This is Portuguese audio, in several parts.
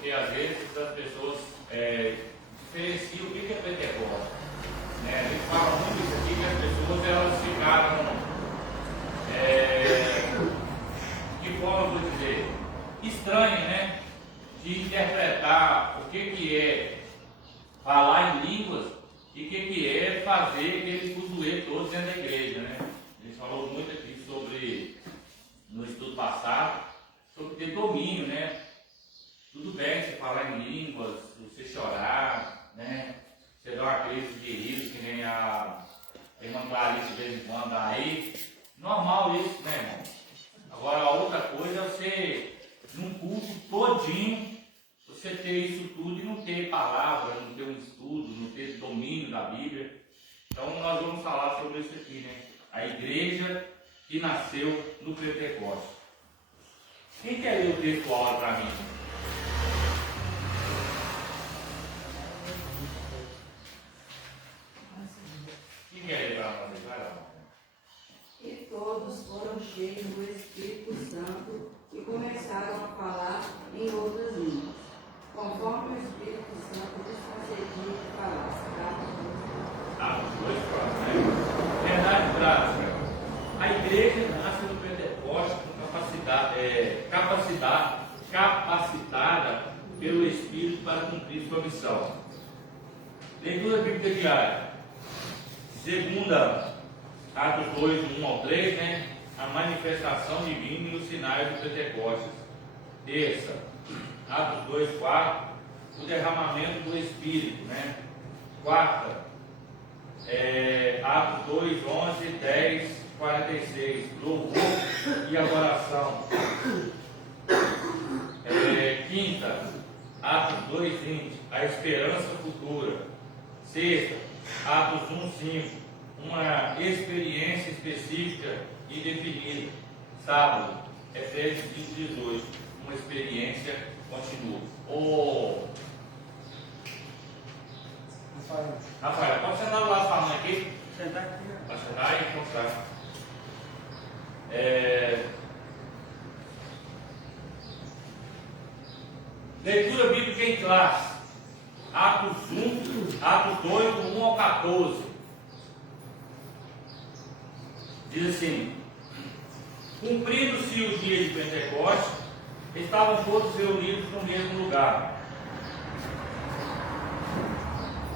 porque às vezes as pessoas diferenciam o que é Pentecostes. A gente fala muito isso aqui, que as pessoas elas ficaram, de forma, vou dizer, estranha, né? De interpretar o que é falar em línguas e o que é fazer aquele fuzuê todos dentro da igreja, né? A gente falou muito aqui sobre, no estudo passado, sobre ter domínio, né? Tudo bem você falar em línguas, você chorar, né? Você dar uma crise de riso, que nem a irmã Clarice de vez em quando aí. Normal isso, né, irmão? Agora a outra coisa é você, num culto todinho, você ter isso tudo e não ter palavra, não ter um estudo, não ter domínio da Bíblia. Então nós vamos falar sobre isso aqui, né? A igreja que nasceu no Pentecostes. Quem quer ler o texto aula para mim? Quem quer ler para nós? Vai lá. E todos foram cheios do Espírito Santo e começaram a falar em outras línguas, conforme o Espírito Santo lhes concedia que falasse. Atos 2 fala, né? Verdade prática. A igreja nasce no Pentecostes com capacitada pelo Espírito para cumprir sua missão. Leitura bíblica diária. Segunda, Atos 2, 1 ao 3, né? A manifestação divina e os sinais do Pentecostes. Terça, Atos 2, 4, o derramamento do Espírito, né? Quarta, Atos 2, 11, 10, 46, louvor e adoração. Quinta, Atos 2, 20, a esperança futura. Sexta, Atos 1, 5, uma experiência específica e definida. Sábado, Efésios 5, 18, uma experiência contínua. Rafael, pode sentar do lado da mãe aqui? Sentar aqui. Pode sentar aí? Então tá. Leitura bíblica em classe. Atos 2, do 1 ao 14. Diz assim: cumprindo-se o dia de Pentecostes, estavam todos reunidos no mesmo lugar.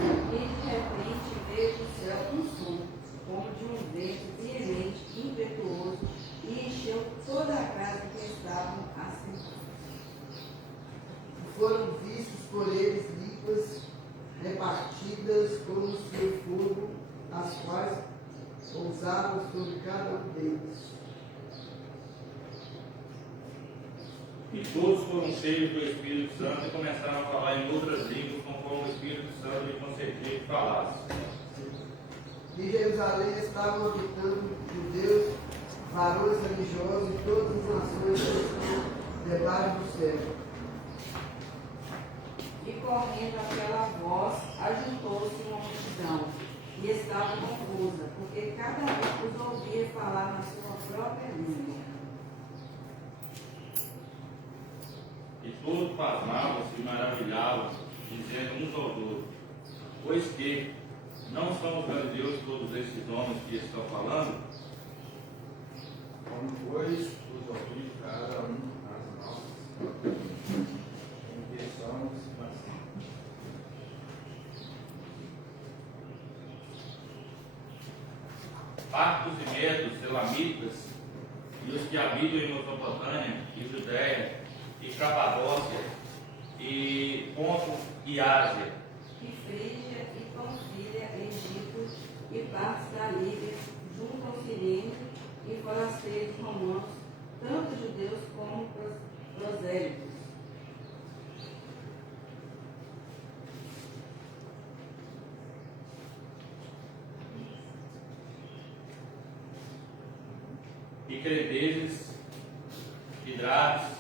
E de repente veio do céu um som, como de um vento veemente, impetuoso, e encheu toda a casa que estavam assentados. Foram vistos por eles línguas repartidas como se fogo, as quais pousavam sobre cada um deles. E todos foram cheios do Espírito Santo e começaram a falar em outras línguas, conforme o Espírito Santo lhe concedia que falasse. Em Jerusalém estavam habitando judeus, varões religiosos e todas as nações que estão debaixo do céu. E correndo aquela voz, ajuntou-se uma multidão, e estava confusa, porque cada um os ouvia falar na sua própria língua. E todos pasmavam-se e maravilhavam, dizendo uns aos outros: pois que não são os galileus todos esses homens que estão falando? Como pois os ouvi cada um nas nossas, em que somos assim. Partos e medos, selamitas, e os que habitam em Mesopotâmia, e Judéia, e Capadócia, e Ponto e Ásia, E Frígia, e Panfilha, Egito, e partes da Líbia, junto ao Cirene, e forasteiros romanos, tanto judeus como prosélitos. e credeses, hidrates,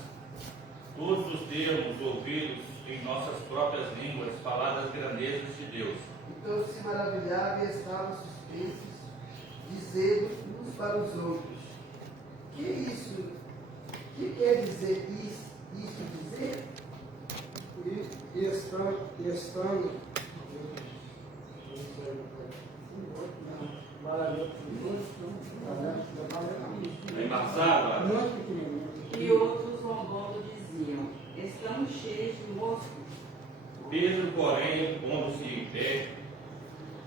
todos os termos ouvidos em nossas próprias línguas, falar das grandezas de Deus. Então se maravilhavam e estavam suspensos, dizendo uns para os outros: que isso? Que quer dizer isso dizer? e estando É embaçado, ó. E outros zombando diziam: estamos cheios de moscos. Pedro, porém, pondo-se em pé,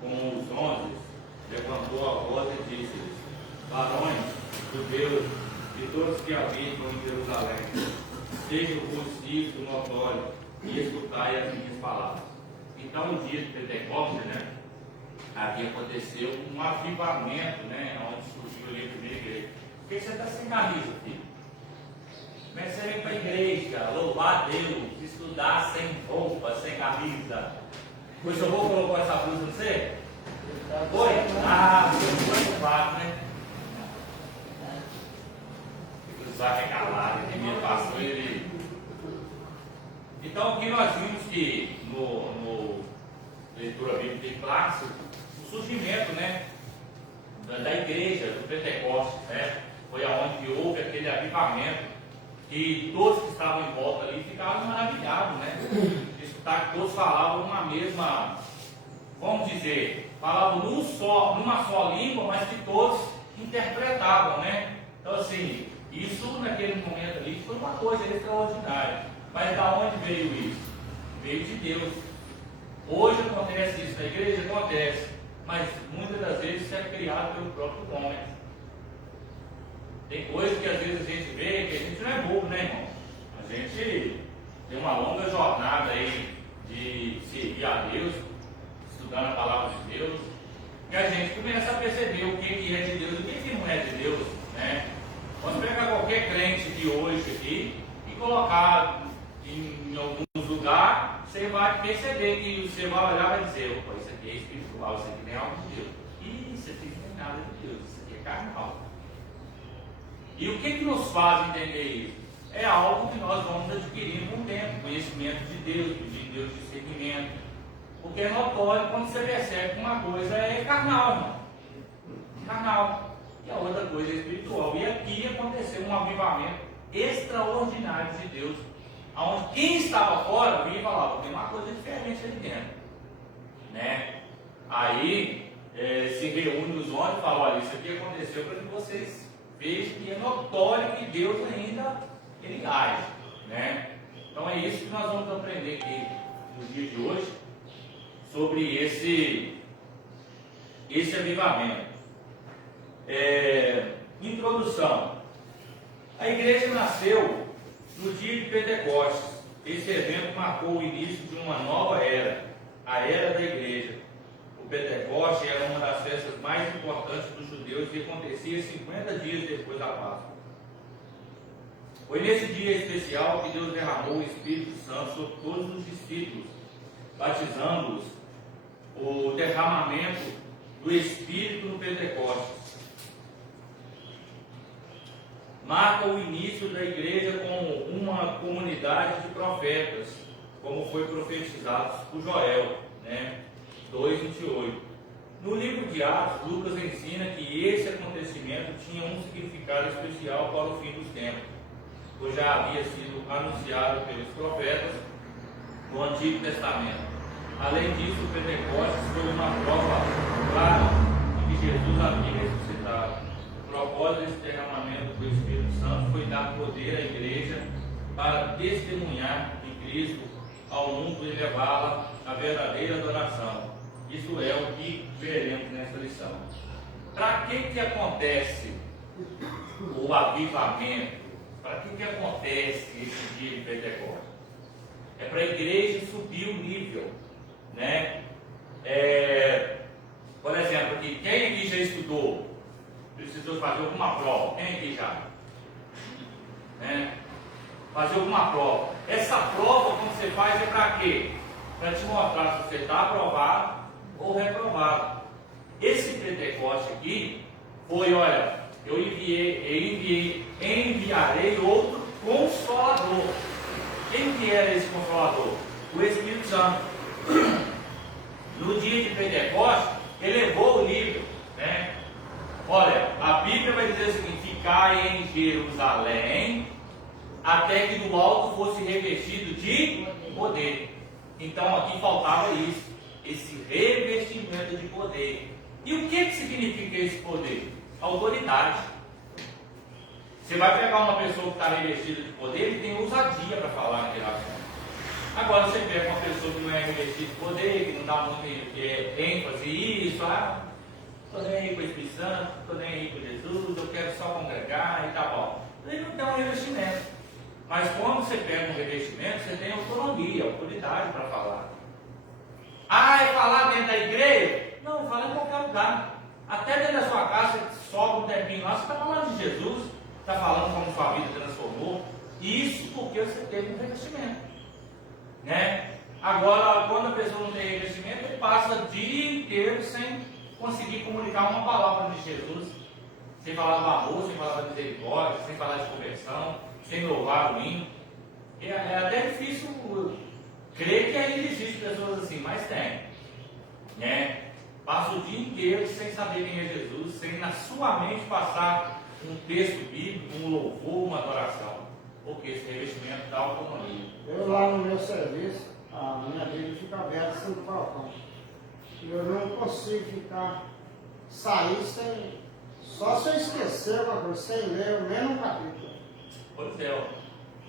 com os 11, levantou a voz e disse-lhes: varões, judeus e todos que habitam em Jerusalém, sejam-vos isto notório e escutai as minhas palavras. Então, no dia de Pentecostes, né, aqui aconteceu um avivamento, né, onde surgiu ali a primeira igreja. Por que você está sem camisa, filho? Como é que você vem para a igreja, louvar a Deus, estudar sem roupa, sem camisa? O seu avô colocou essa blusa no você? Foi? Ah, você foi ocupado, né? Usar recalado, ninguém passou ele. Então aqui nós vimos que no leitura bíblica de classe, o surgimento, né, da igreja, do Pentecostes, né, foi aonde houve aquele avivamento que todos que estavam em volta ali ficaram maravilhados, né? De escutar que todos falavam uma mesma, vamos dizer, falavam numa só língua, mas que todos interpretavam, né? Então assim, isso naquele momento ali foi uma coisa extraordinária. Mas da onde veio isso? Veio de Deus. Hoje acontece isso, na igreja acontece, mas muitas das vezes isso é criado pelo próprio homem. Tem coisas que às vezes a gente vê que a gente não é bobo, né, irmão? A gente tem uma longa jornada aí de servir a Deus, estudando a palavra de Deus, e a gente começa a perceber o que é de Deus e o que não é de Deus, né? Vamos pegar qualquer crente de hoje aqui e colocar em alguns lugares, você vai perceber que você vai olhar e vai dizer: opa, isso aqui é espiritual, isso aqui não é algo de Deus. E isso aqui não é nada de Deus, isso aqui é carnal. E o que nos faz entender isso? É algo que nós vamos adquirindo com o tempo, conhecimento de Deus, de Deus, discernimento. Porque é notório quando você percebe que uma coisa é carnal, irmão. Carnal. E a outra coisa é espiritual. E aqui aconteceu um avivamento extraordinário de Deus, onde quem estava fora vinha e falava: tem uma coisa diferente ali dentro, né? Aí se reúne os homens e falam: olha, isso aqui aconteceu para que vocês vejam que é notório que Deus ainda ele age, né? Então é isso que nós vamos aprender aqui no dia de hoje sobre esse avivamento. Introdução. A igreja nasceu no dia de Pentecostes. Esse evento marcou o início de uma nova era, a era da igreja. O Pentecostes era uma das festas mais importantes dos judeus e acontecia 50 dias depois da Páscoa. Foi nesse dia especial que Deus derramou o Espírito Santo sobre todos os discípulos, batizando-os. O derramamento do Espírito no Pentecostes marca o início da igreja como uma comunidade de profetas, como foi profetizado por Joel, né? 2:28. No livro de Atos, Lucas ensina que esse acontecimento tinha um significado especial para o fim dos tempos, pois já havia sido anunciado pelos profetas no Antigo Testamento. Além disso, o Pentecostes foi uma prova clara de que Jesus havia ressuscitado. O propósito desse derramamento do Espírito Santo foi dar poder à igreja para testemunhar de Cristo ao mundo e levá-la à verdadeira adoração. Isso é o que veremos nessa lição. Para que acontece o avivamento? Para que acontece esse dia de Pentecostes? É para a igreja subir o nível, né? Por exemplo, aqui, quem aqui já estudou? Precisou fazer alguma prova? Quem aqui já? Fazer alguma prova. Essa prova, quando você faz, é para quê? Para te mostrar se você está aprovado ou reprovado. Esse Pentecoste aqui foi: olha, eu enviarei outro Consolador. Quem que era esse Consolador? O Espírito Santo. No dia de Pentecostes, elevou o nível, né? Olha, a Bíblia vai dizer o seguinte: ficai em Jerusalém, até que do alto fosse revestido de poder. Então aqui faltava isso, esse revestimento de poder. E o que significa esse poder? Autoridade. Você vai pegar uma pessoa que está revestida de poder, ele tem ousadia para falar naquele assunto. Agora você pega uma pessoa que não é revestida de poder, que não dá muito ênfase isso, estou nem aí com o Espírito Santo, estou nem aí com Jesus, eu quero só congregar e tá bom. Ele não tem um revestimento. Mas quando você pega um revestimento, você tem autonomia, autoridade para falar. É falar dentro da igreja? Não, fala em qualquer lugar. Até dentro da sua casa, você sobe um tempinho lá, você está falando de Jesus, está falando como sua vida transformou. Isso porque você teve um revestimento. Né? Agora, quando a pessoa não tem revestimento, ele passa o dia inteiro sem conseguir comunicar uma palavra de Jesus, sem falar do amor, sem falar da misericórdia, sem falar de conversão, sem louvar o hino. É até difícil crer que ainda existe pessoas assim, mas tem. Né? Passa o dia inteiro sem saber quem é Jesus, sem na sua mente passar um texto bíblico, um louvor, uma adoração. Porque esse revestimento dá autonomia. Eu lá no meu serviço, a minha Bíblia fica aberta sem falcão. Eu não consigo sair só se eu esquecer uma coisa, sem ler o mesmo capítulo. Pois é,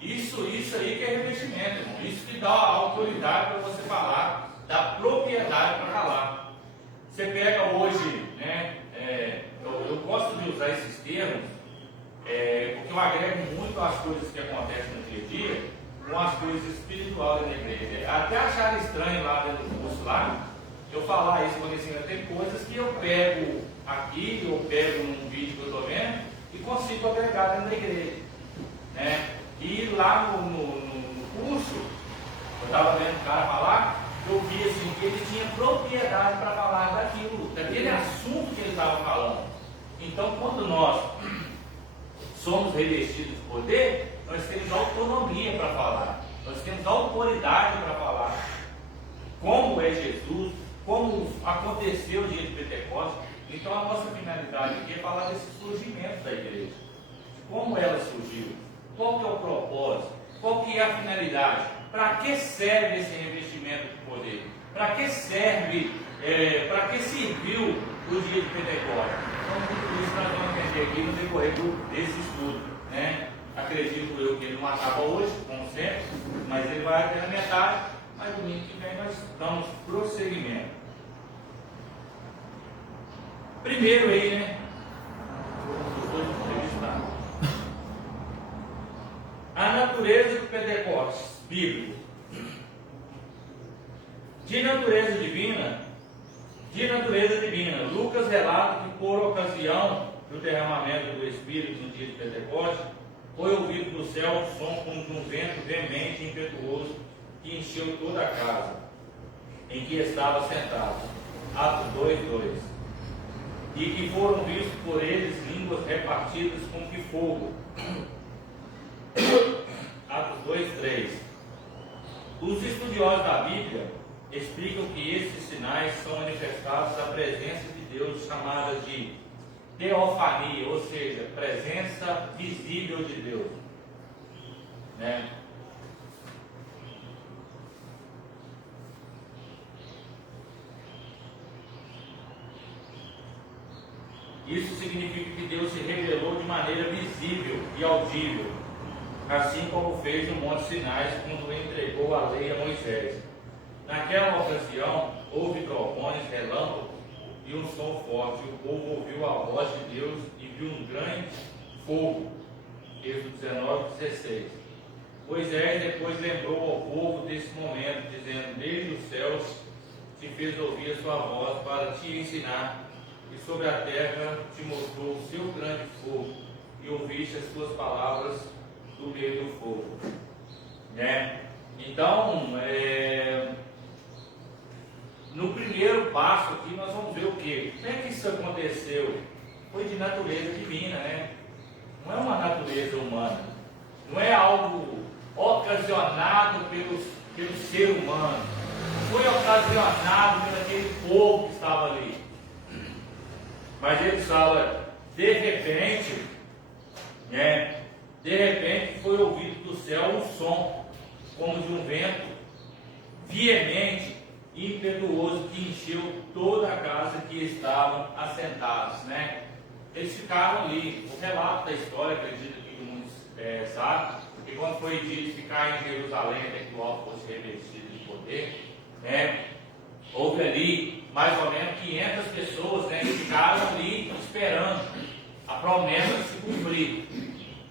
isso aí que é revestimento, irmão. Isso que dá a autoridade para você falar, dá propriedade para falar. Você pega hoje, né? Eu gosto de usar esses termos, porque eu agrego muito as coisas que acontecem no dia a dia com as coisas espirituais da igreja. Até acharam estranho lá dentro do curso lá, eu falar isso, porque assim, tem coisas que eu pego aqui, eu pego num vídeo que eu estou vendo e consigo agregar dentro da igreja. Né? E lá no curso, eu estava vendo o cara falar, eu vi assim, que ele tinha propriedade para falar daquele assunto que ele estava falando. Então, quando nós somos revestidos de poder, nós temos autonomia para falar, nós temos autoridade para falar como é Jesus, como aconteceu o dia de Pentecostes. Então a nossa finalidade aqui é falar desse surgimento da igreja, de como ela surgiu, qual que é o propósito, qual que é a finalidade, para que serve esse revestimento de poder, para que serve, para que serviu o dia de Pentecostes. Então tudo isso nós vamos entender aqui no decorrer desse estudo. Né? Acredito eu que ele não acaba hoje, como sempre, mas ele vai até na metade, mas domingo que vem nós damos prosseguimento. Primeiro aí, né? A natureza do Pentecostes bíblico. De natureza divina, Lucas relata que por ocasião do derramamento do Espírito no dia de Pentecostes, foi ouvido do céu um som como de um vento veemente e impetuoso que encheu toda a casa em que estava sentado. Atos 2:2. E que foram vistos por eles línguas repartidas como que fogo. Atos 2:3. Os estudiosos da Bíblia explicam que esses sinais são manifestados da presença de Deus, chamada de teofania, ou seja, presença visível de Deus. Né? Isso significa que Deus se revelou de maneira visível e audível, assim como fez no Monte Sinai quando entregou a lei a Moisés. Naquela ocasião, houve trovões, relâmpagos e um som forte. O povo ouviu a voz de Deus e viu um grande fogo. Êxodo 19:16. Moisés depois lembrou ao povo desse momento, dizendo: desde os céus te fez ouvir a sua voz para te ensinar, e sobre a terra te mostrou o seu grande fogo, e ouviste as suas palavras do meio do fogo. Né? Então, no primeiro passo aqui nós vamos ver o quê? Como é que isso aconteceu? Foi de natureza divina, né? Não é uma natureza humana, não é algo ocasionado pelo ser humano, foi ocasionado por aquele povo que estava ali. Mas ele fala, de repente, né? De repente foi ouvido do céu um som, como de um vento veemente e impetuoso que encheu toda a casa que estavam assentados, né? Eles ficaram ali. O relato da história, acredito que todo mundo sabe, que quando foi dito ficar em Jerusalém até que o alto fosse revestido de poder, né? Houve ali mais ou menos 500 pessoas, né, que ficaram ali esperando a promessa se cumprir.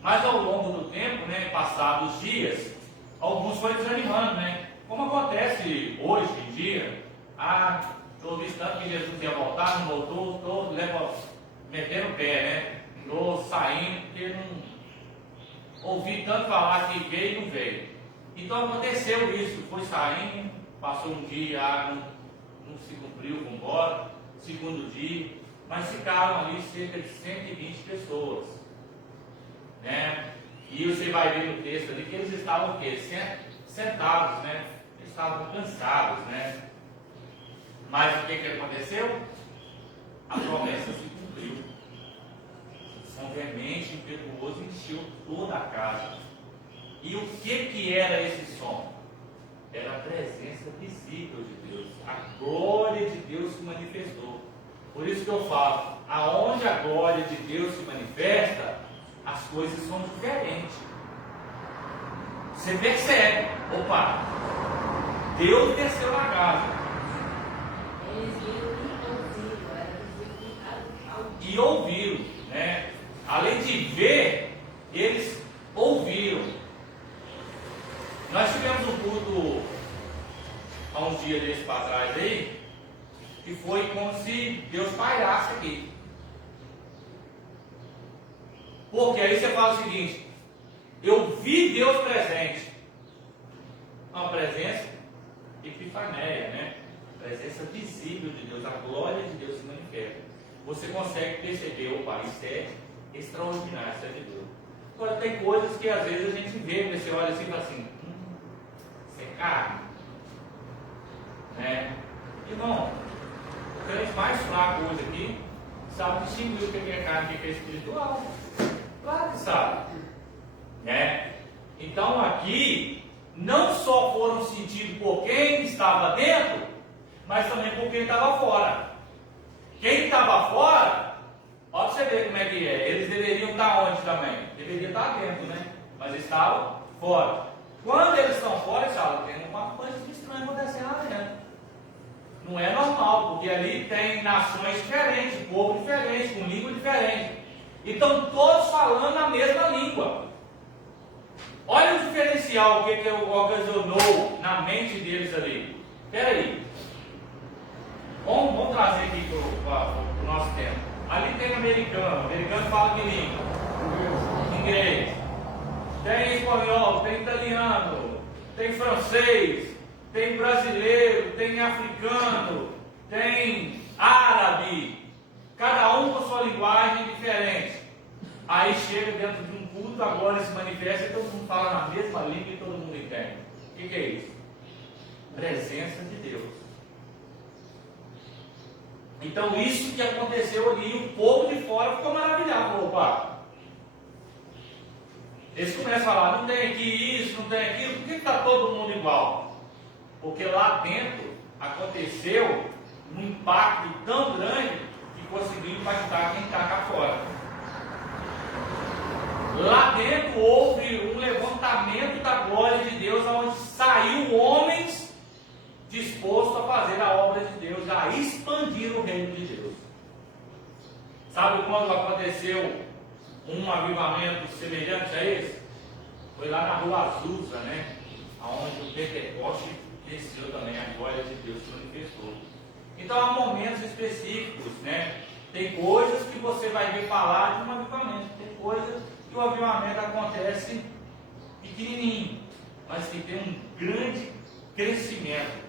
Mas ao longo do tempo, né, passados os dias, alguns foram desanimando, né? Como acontece hoje em dia, estou visto tanto que Jesus ia voltar, não voltou, estou metendo o pé, né? Estou saindo, porque não ouvi tanto falar que veio e não veio. Então aconteceu isso, foi saindo, passou um dia, não se cumpriu, vamos embora, segundo dia, mas ficaram ali cerca de 120 pessoas, né? E você vai ver no texto ali que eles estavam o quê? Sentados, né? Eles estavam cansados, né? Mas o que aconteceu? A promessa se cumpriu. São veemente, impetuoso, encheu toda a casa. E o que era esse som? Era a presença visível de Deus. A glória de Deus se manifestou. Por isso que eu falo, aonde a glória de Deus se manifesta, as coisas são diferentes. Você percebe, opa, Deus desceu na casa. Eles viram invisível, era visível E ouviram, né? Além de ver, eles ouviram. Nós tivemos um culto há uns dias desses para trás aí, que foi como se Deus pairasse aqui. Porque aí você fala o seguinte: eu vi Deus presente. Uma presença epifanéia, né? Presença visível de Deus, a glória de Deus se manifesta. Você consegue perceber, opa, isso é extraordinário, isso é de Deus. Agora tem coisas que às vezes a gente vê, você olha assim e fala assim, isso é carne, né? Irmão, o crente mais fraco hoje aqui sabe distinguir o que é carne e o que é espiritual. Claro que sabe, né? Então aqui não só foram sentidos por quem estava dentro, mas também por quem estava fora. Quem estava fora, olha você ver como é que é. Eles deveriam estar onde também? Deveriam estar dentro, né? Mas estavam fora. Quando eles estão fora, eles falam, tem uma coisa estranha acontecendo lá dentro. Não é normal, porque ali tem nações diferentes, povo diferente, com língua diferente. Então todos falando a mesma língua. Olha o diferencial, o que ocasionou na mente deles ali. Espera aí. Vamos trazer aqui para o nosso tempo. Ali tem americano. Americano fala que língua? Inglês. Tem espanhol, tem italiano, tem francês, tem brasileiro, tem africano, tem árabe. Cada um com sua linguagem diferente. Aí chega dentro de um culto, agora se manifesta e todo mundo fala na mesma língua e todo mundo entende. O que é isso? Presença de Deus. Então isso que aconteceu ali, o povo de fora ficou maravilhado. Falou, opa, eles começam a falar, não tem aqui isso, não tem aquilo, por que está todo mundo igual? Porque lá dentro aconteceu um impacto tão grande que conseguiu impactar quem está cá fora. Lá dentro houve um levantamento da glória de Deus, onde saiu homens dispostos a fazer a obra de Deus, a expandir o reino de Deus. Sabe quando aconteceu um avivamento semelhante a esse? Foi lá na Rua Azusa, né? Onde o Pentecoste desceu também, a glória de Deus se manifestou. Então há momentos específicos, né? Tem coisas que você vai ver falar de um avivamento, tem coisas que o avivamento acontece pequenininho, mas que tem um grande crescimento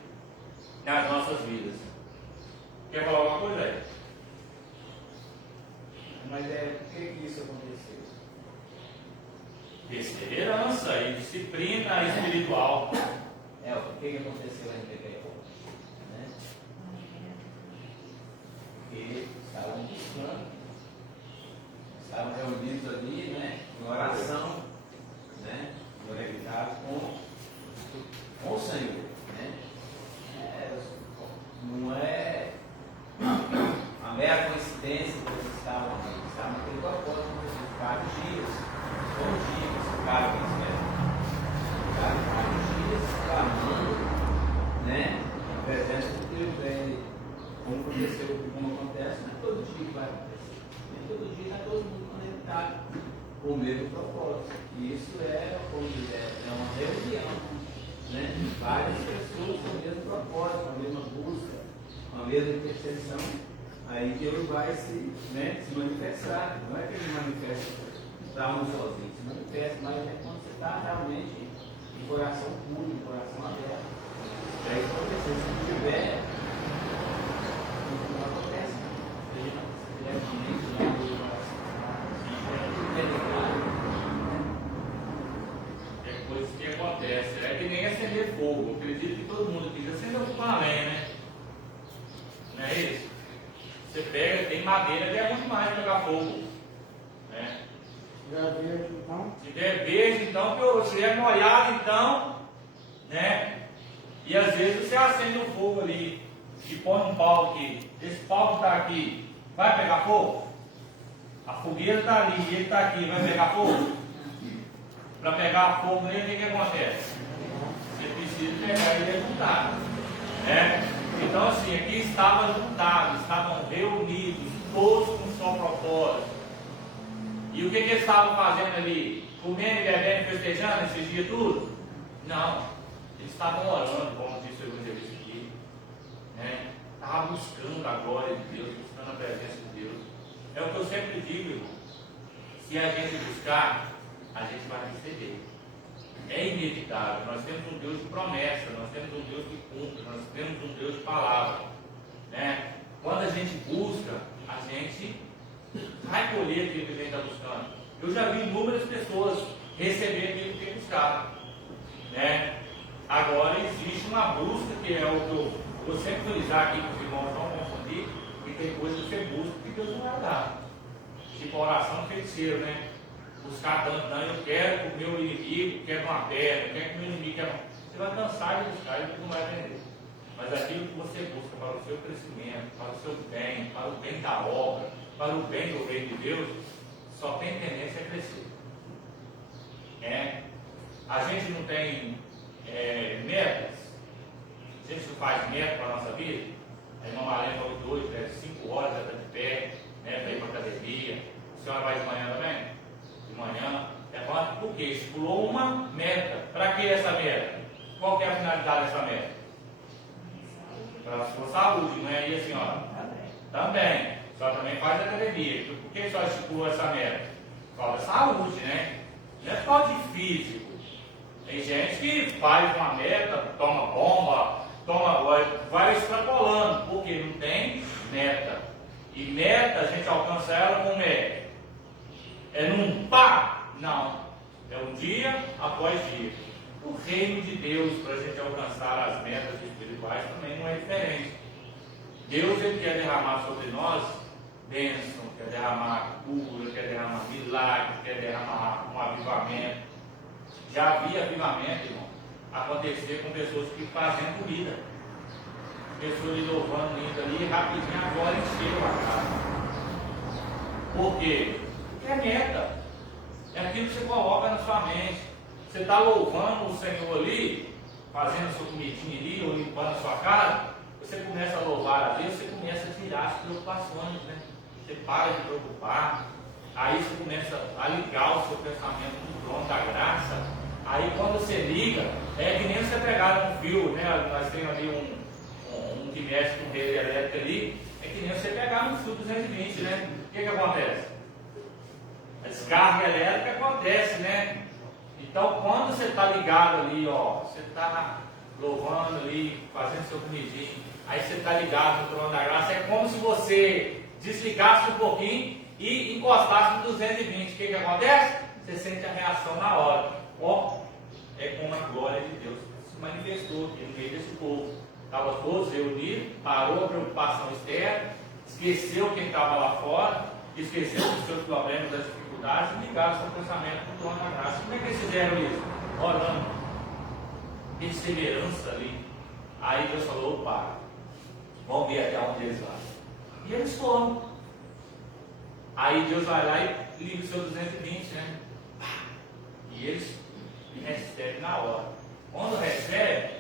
nas nossas vidas. Quer falar alguma coisa aí? Mas por que isso aconteceu? Perseverança e disciplina espiritual. O que aconteceu em Pentecoste? Né? Porque estavam buscando, estavam reunidos ali, né, em oração, né, conectados com o Senhor, né? que vai acontecer. Nem todo dia está todo mundo conectado com o mesmo propósito. E isso é, como dizer, é uma reunião, né? Várias pessoas com o mesmo propósito, com a mesma busca, com a mesma intercessão. Aí Deus vai se manifestar. Não é que ele manifesta para um sozinho, se manifesta, mas é quando você está realmente em coração puro, em coração aberto. Para isso acontecer, se não tiver, não acontece. Se tiver mente, É coisa que acontece. É que nem acender fogo. Eu acredito que todo mundo aqui já acendeu com uma lenha, né? Não é isso? Você pega, tem madeira, é muito mais pegar fogo. Né? Se tiver verde, então. Se tiver verde, então piorou. Se tiver molhado, então, né? E às vezes você acende um fogo ali e põe um pau aqui. Esse pau que está aqui, vai pegar fogo? A fogueira está ali e ele está aqui, vai pegar fogo? Para pegar fogo nele, o que acontece? Você precisa pegar ele juntado. Né? Então assim, aqui estavam juntados, estavam reunidos, todos com um só propósito. E o que eles estavam fazendo ali? Comendo, bebendo, festejando esses dias tudo? Não. Eles estavam orando, como disse o evangelista aqui. Né? Estavam buscando a glória de Deus, buscando a presença de Deus. É o que eu sempre digo, irmão. Se a gente buscar, a gente vai receber. É inevitável. Nós temos um Deus de promessa, nós temos um Deus que cumpre, nós temos um Deus de palavra. Né? Quando a gente busca, a gente vai colher aquilo que a gente está buscando. Eu já vi inúmeras pessoas receber aquilo que tem buscado. Né? Agora existe uma busca, que é o que eu vou sempre frisar aqui para os irmãos não confundir, que tem coisas que você busca que Deus não vai dar. Tipo a oração do feiticeiro, né? Buscar tanto, não, eu quero que o meu inimigo quebre uma perna, eu quero que o meu inimigo quebre uma... Você vai cansar de buscar e ele não vai vender. Mas aquilo que você busca para o seu crescimento, para o seu bem, para o bem da obra, para o bem do reino de Deus, só tem tendência a crescer. A gente não tem metas, a gente não faz meta para a nossa vida. A irmã Marlene falou de hoje, 5 horas já está de pé, né, para ir para a academia. A senhora vai de manhã também? De manhã. Por quê? Estipulou uma meta. Para que essa meta? Qual que é a finalidade dessa meta? Para a sua saúde, não é? E a senhora? Também. A senhora também faz academia. Por que a senhora estipulou essa meta? Por causa da saúde, né? Não é por causa de físico. Tem gente que faz uma meta, toma bomba, vai extrapolando, porque não tem meta. E meta, a gente alcança ela como é? É num pá? Não. É um dia após dia. O reino de Deus, para a gente alcançar as metas espirituais, também não é diferente. Deus, ele quer derramar sobre nós bênção, quer derramar cura, quer derramar milagre, quer derramar um avivamento. Já vi avivamento, irmão, acontecer com pessoas que fazem comida. Pessoas ali louvando, indo ali, rapidinho agora encheu a casa. Por quê? Porque é meta. É aquilo que você coloca na sua mente. Você está louvando o Senhor ali, fazendo a sua comidinha ali, ou limpando a sua casa, você começa a louvar a Deus, você começa a tirar as preocupações, né? Você para de preocupar, aí você começa a ligar o seu pensamento no trono da graça. Aí quando você liga, é que nem você pegar um fio, né? Nós temos ali um que mexe com rede elétrica ali, é que nem você pegar um fio 220, né? O que acontece? A descarga elétrica acontece, né? Então quando você está ligado ali, ó, você está louvando ali, fazendo seu comidinho, aí você está ligado no trono da graça, é como se você desligasse um pouquinho e encostasse no 220. O que acontece? Você sente a reação na hora. Ó, é como a glória de Deus se manifestou aqui no meio desse povo. Estavam todos reunidos, parou a preocupação externa, esqueceu quem estava lá fora, esqueceu dos seus problemas, das dificuldades e ligaram seu pensamento para o trono da graça. Como é que eles fizeram isso? Orando, perseverança ali. Aí Deus falou: opa, vamos ver até onde eles vão. E eles foram. Aí Deus vai lá e liga o seu 220, né? E eles recebem na hora. Quando recebe,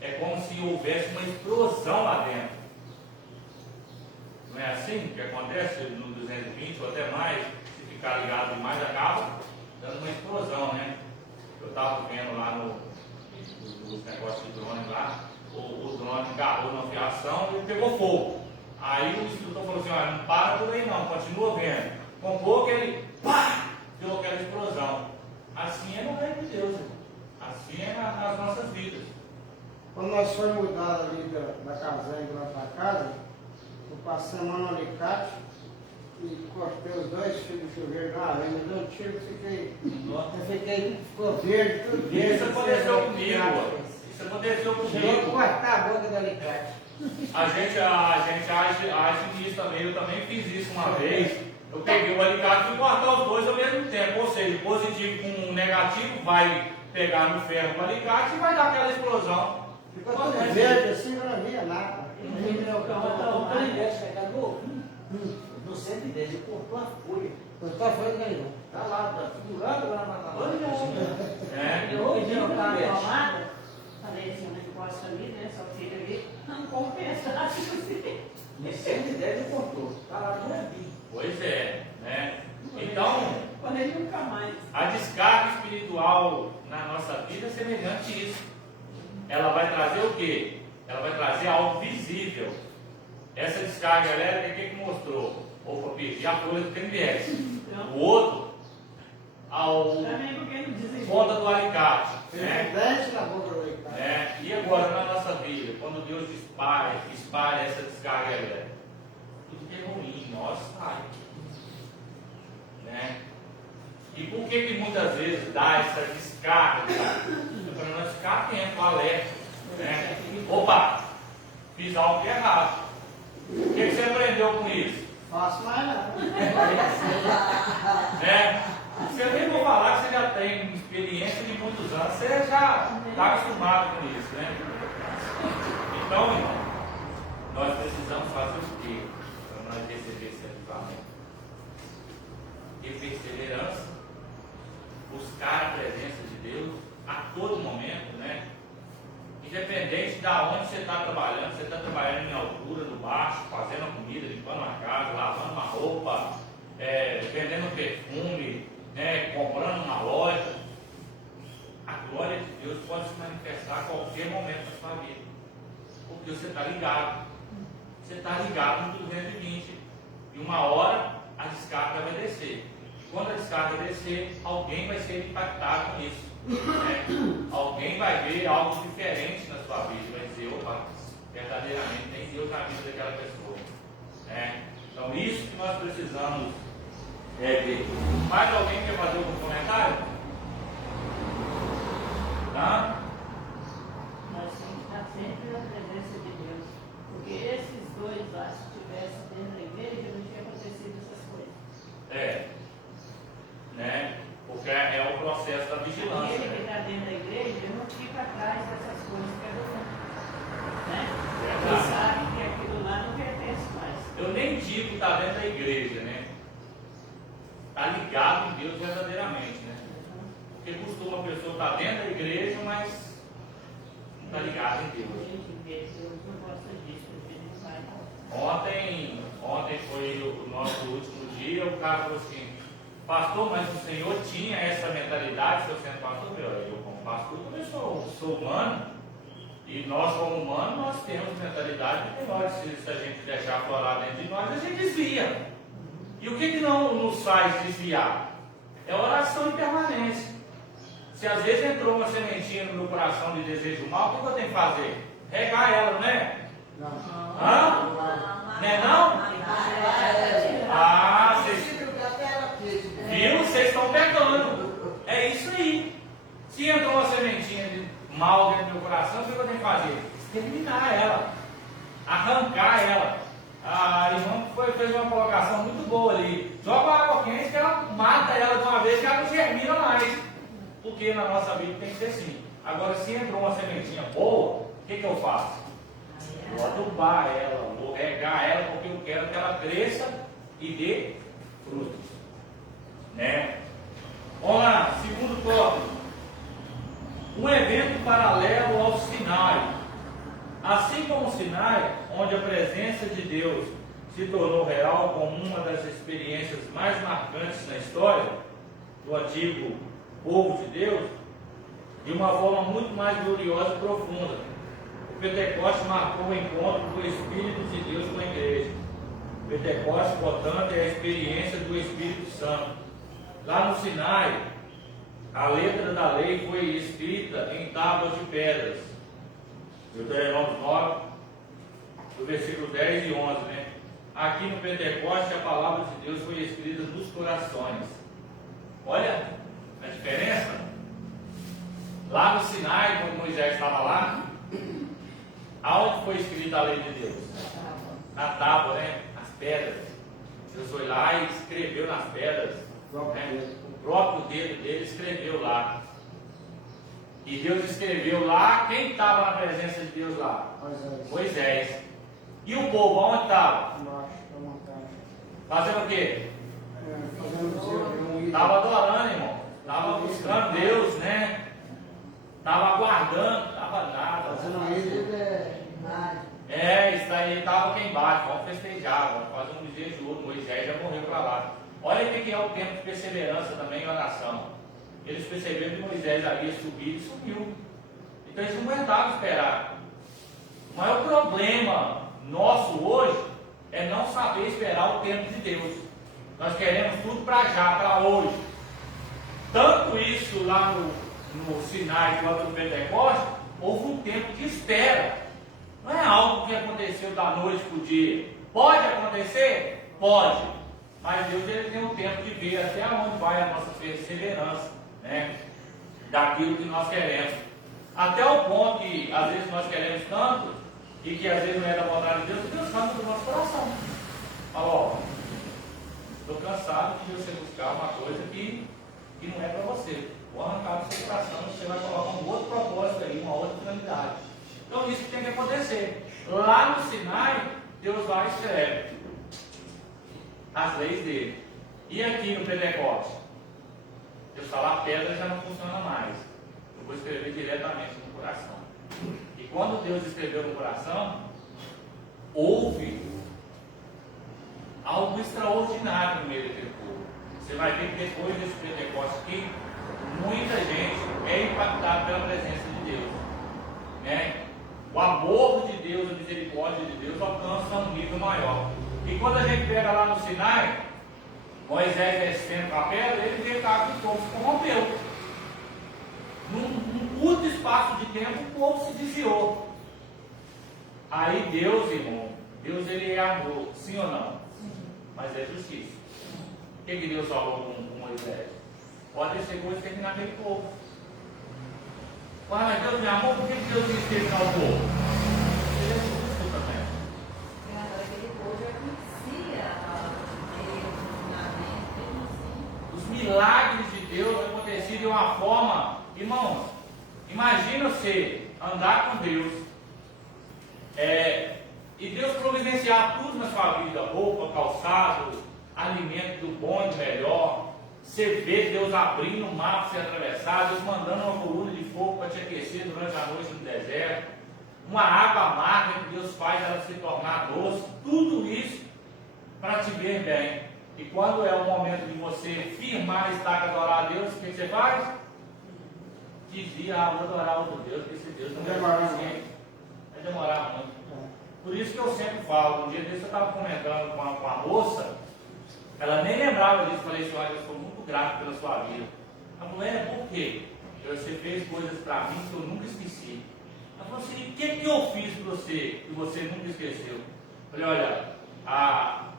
é como se houvesse uma explosão lá dentro. Não é assim que acontece? acontece no 220 ou até mais, se ficar ligado demais, acaba dando uma explosão, né? Eu estava vendo lá nos negócios de drone lá, o drone agarrou na fiação e pegou fogo. Aí o instrutor falou assim, olha, não para por aí não, continua vendo. Com pouco ele, pá, deu aquela explosão. Assim é no reino de Deus, irmão. Assim é nas nossas vidas. Quando nós fomos mudar ali da casinha lá para casa, eu passei a mão no alicate e cortei os 2 fios de chuveiro na areia, deu um tiro, ficou verde, tudo verde. Isso aconteceu comigo. Isso aconteceu Chegou a comigo. cortar a boca do alicate. A gente age nisso também. Eu também fiz isso uma vez. Eu peguei o alicate e cortar os dois ao mesmo tempo. Ou seja, positivo com negativo vai pegar no ferro com o alicate e vai dar aquela explosão. Ficou tudo verde assim, eu não via nada. No 110, ele cortou a folha. Cortou a folha e ganhou. Tá lá, tá figurando lá na loja. Eu hoje eu estava tomada, falei assim, mas eu posso ali, né? Só que ele ali, não compensa. No 110 ele cortou. Tá lá no Airbnb. Pois é, né? Então, Quando ele nunca mais. a descarga espiritual na nossa vida é semelhante a isso. Ela vai trazer o quê? Ela vai trazer algo visível. Essa descarga elétrica, o que mostrou? Opa, perdi a folha do TMS. O outro, Também porque não dizem. ponta do alicate. Né? Dente na boca do alicate. E agora na nossa vida, quando Deus espalha essa descarga elétrica, tudo que é ruim, nós sai. Né? E por que muitas vezes dá essa descarga? Para nós ficar atento, alerta. Né? Opa, fiz algo errado. O que você aprendeu com isso? Faço mais nada. Né? Se eu nem vou falar que você já tem experiência de muitos anos, você já está acostumado com isso, né? Então, irmão, nós precisamos fazer o quê para nós receber esse avivamento? Ter perseverança, buscar a presença de Deus a todo momento, né? Independente de onde você está trabalhando, você está trabalhando em altura, no baixo, fazendo a comida, limpando uma casa, lavando uma roupa, vendendo um perfume, né, comprando uma loja, a glória de Deus pode se manifestar a qualquer momento da sua vida, porque você está ligado. Você está ligado no 220 e uma hora a descarga vai descer. Quando a descarga descer, alguém vai ser impactado com isso. Né? Alguém vai ver algo diferente na sua vida, vai dizer, opa, verdadeiramente tem Deus na vida daquela pessoa. Né? Então isso que nós precisamos ver. Mais alguém quer fazer algum comentário? Tá? Nós temos que estar sempre na presença de Deus. Porque esses dois lá, se tivessem dentro da igreja, não tinha acontecido essas coisas. Né? Porque é o processo da vigilância. Aquele que Né? está dentro da igreja não fica atrás dessas coisas que é do mundo. Né? Verdade. Ele sabe que aquilo lá não pertence mais. Eu nem digo que está dentro da igreja, né? Está ligado em Deus verdadeiramente, né? Porque costuma a pessoa estar dentro da igreja, mas não está ligado em Deus. Deus não gosta disso, porque não vai não. Ontem foi o nosso último dia, o cara falou assim, pastor, mas o senhor tinha essa mentalidade, se eu sendo pastor, eu como pastor também sou humano, e nós como humanos, nós temos mentalidade de que nós, se a gente deixar florar dentro de nós, a gente desvia. E o que não nos faz desviar? É oração e permanência. Se às vezes entrou uma sementinha no meu coração de desejo mal, o que eu tenho que fazer? Regar ela, não é? Não. Hã? Não é não? Ah, vocês viram? Vocês estão pegando. É isso aí. Se entrou uma sementinha de mal dentro do meu coração, o que eu tenho que fazer? Exterminar ela. Arrancar ela. A irmã fez uma colocação muito boa ali. Joga água quente que ela mata ela de uma vez que ela não germina mais. Porque na nossa vida tem que ser assim. Agora, se entrou uma sementinha boa, o que eu faço? Vou adubar ela, vou regar ela, porque eu quero que ela cresça e dê frutos. Né? Vamos lá, segundo tópico. Um evento paralelo ao Sinai. Assim como o Sinai, onde a presença de Deus se tornou real como uma das experiências mais marcantes na história do antigo povo de Deus, de uma forma muito mais gloriosa e profunda. O Pentecostes marcou o encontro do Espírito de Deus com a igreja. O Pentecostes, portanto, é a experiência do Espírito Santo. Lá no Sinai, a letra da lei foi escrita em tábuas de pedras. Deuteronômio 9, do versículo 10 e 11, né? Aqui no Pentecostes, a palavra de Deus foi escrita nos corações. Olha a diferença. Lá no Sinai, quando Moisés estava lá, aonde foi escrita a lei de Deus? Na tábua, né? Nas pedras. Deus foi lá e escreveu nas pedras. Né? O próprio dedo dele escreveu lá. E Deus escreveu lá. Quem estava na presença de Deus lá? Moisés. E o povo, aonde estava? Fazendo o quê? Estava adorando, irmão. Estava buscando Deus, né? Estava aguardando, estava nada. Isso aí estava aqui embaixo. Vamos festejar, vamos fazer um jejum. Moisés já morreu para lá. Olha o que é o tempo de perseverança também em oração. Eles perceberam que Moisés havia subido e subiu. Então eles não aguentavam esperar. O maior problema nosso hoje é não saber esperar o tempo de Deus. Nós queremos tudo para já, para hoje. Tanto isso lá no Sinai quanto no Pentecostes, houve um tempo de espera. Não é algo que aconteceu da noite para o dia. Pode acontecer? Pode. Mas Deus ele tem um tempo de ver até onde vai a nossa perseverança, né? Daquilo que nós queremos. Até o ponto que às vezes nós queremos tanto e que às vezes não é da vontade de Deus, Deus sabe do nosso coração. Fala, ó, estou cansado de você buscar uma coisa que não é para você. Vou arrancar do seu coração e você vai colocar um outro propósito aí, uma outra finalidade. Então isso tem que acontecer. Lá no Sinai, Deus vai e escreve as leis dele. E aqui no Pentecostes, Deus fala, a pedra já não funciona mais. Eu vou escrever diretamente no coração. E quando Deus escreveu no coração, houve algo extraordinário no meio daquele povo. Você vai ver que depois desse Pentecostes aqui, muita gente é impactada pela presença de Deus, né? O amor de Deus, a misericórdia de Deus alcança um nível maior. E quando a gente pega lá no Sinai, Moisés descendo com a pedra, ele vê que o povo se corrompeu. Num curto espaço de tempo, o povo se desviou. Aí Deus, irmão, Deus ele é amor, sim ou não? Mas é justiça. O que Deus falou com Moisés? Pode ser coisa que tem naquele povo. Mas Deus me amou, por que Deus quis terminar o povo? Ele é justo também. Aquele povo já conhecia Os milagres de Deus aconteciam de uma forma, irmãos, imagina você andar com Deus, e Deus providenciar tudo na sua vida, roupa, calçado, alimento do bom e do melhor. Você vê Deus abrindo o mar para você atravessar, Deus mandando uma coluna de fogo para te aquecer durante a noite no deserto, uma água amarga que Deus faz ela se tornar doce, tudo isso para te ver bem. E quando é o momento de você firmar a estaca e adorar a Deus, o que você faz? Dizia, vou adorar outro Deus, porque esse Deus não é suficiente. Vai demorar muito. Por isso que eu sempre falo, um dia desse eu estava comentando com a moça, ela nem lembrava disso, falei assim, olha, eu sou muito grato pela sua vida. Ela falou, por quê? Você fez coisas para mim que eu nunca esqueci. Ela falou assim, o que eu fiz para você que você nunca esqueceu? Eu falei, olha,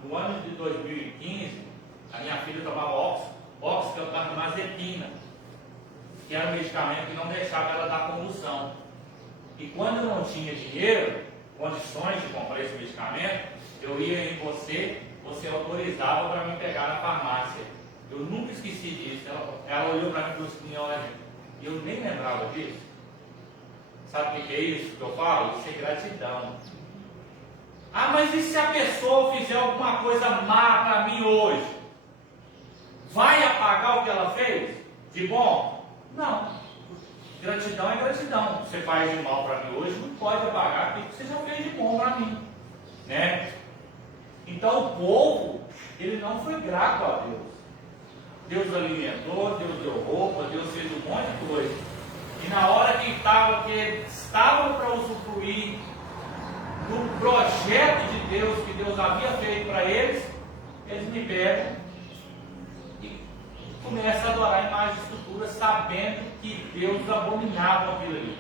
no ano de 2015, a minha filha tomava óxido, que é o carbamazepina, que era um medicamento que não deixava ela dar convulsão. E quando eu não tinha dinheiro, condições de comprar esse medicamento, eu ia em você autorizava para me pegar na farmácia. Eu nunca esqueci disso. Ela olhou para mim e falou assim, olha, eu nem lembrava disso. Sabe o que é isso que eu falo? Isso é gratidão. Mas e se a pessoa fizer alguma coisa má para mim hoje? Vai apagar o que ela fez? De bom? Não. Gratidão é gratidão. Você faz de mal para mim hoje, não pode apagar o que você já fez de bom para mim, né? Então o povo, ele não foi grato a Deus. Deus alimentou, Deus deu roupa, Deus fez um monte de coisa. E na hora que estavam para usufruir do projeto de Deus, que Deus havia feito para eles, eles me pegam e começam a adorar a imagem de escultura, sabendo que Deus abominava aquilo ali.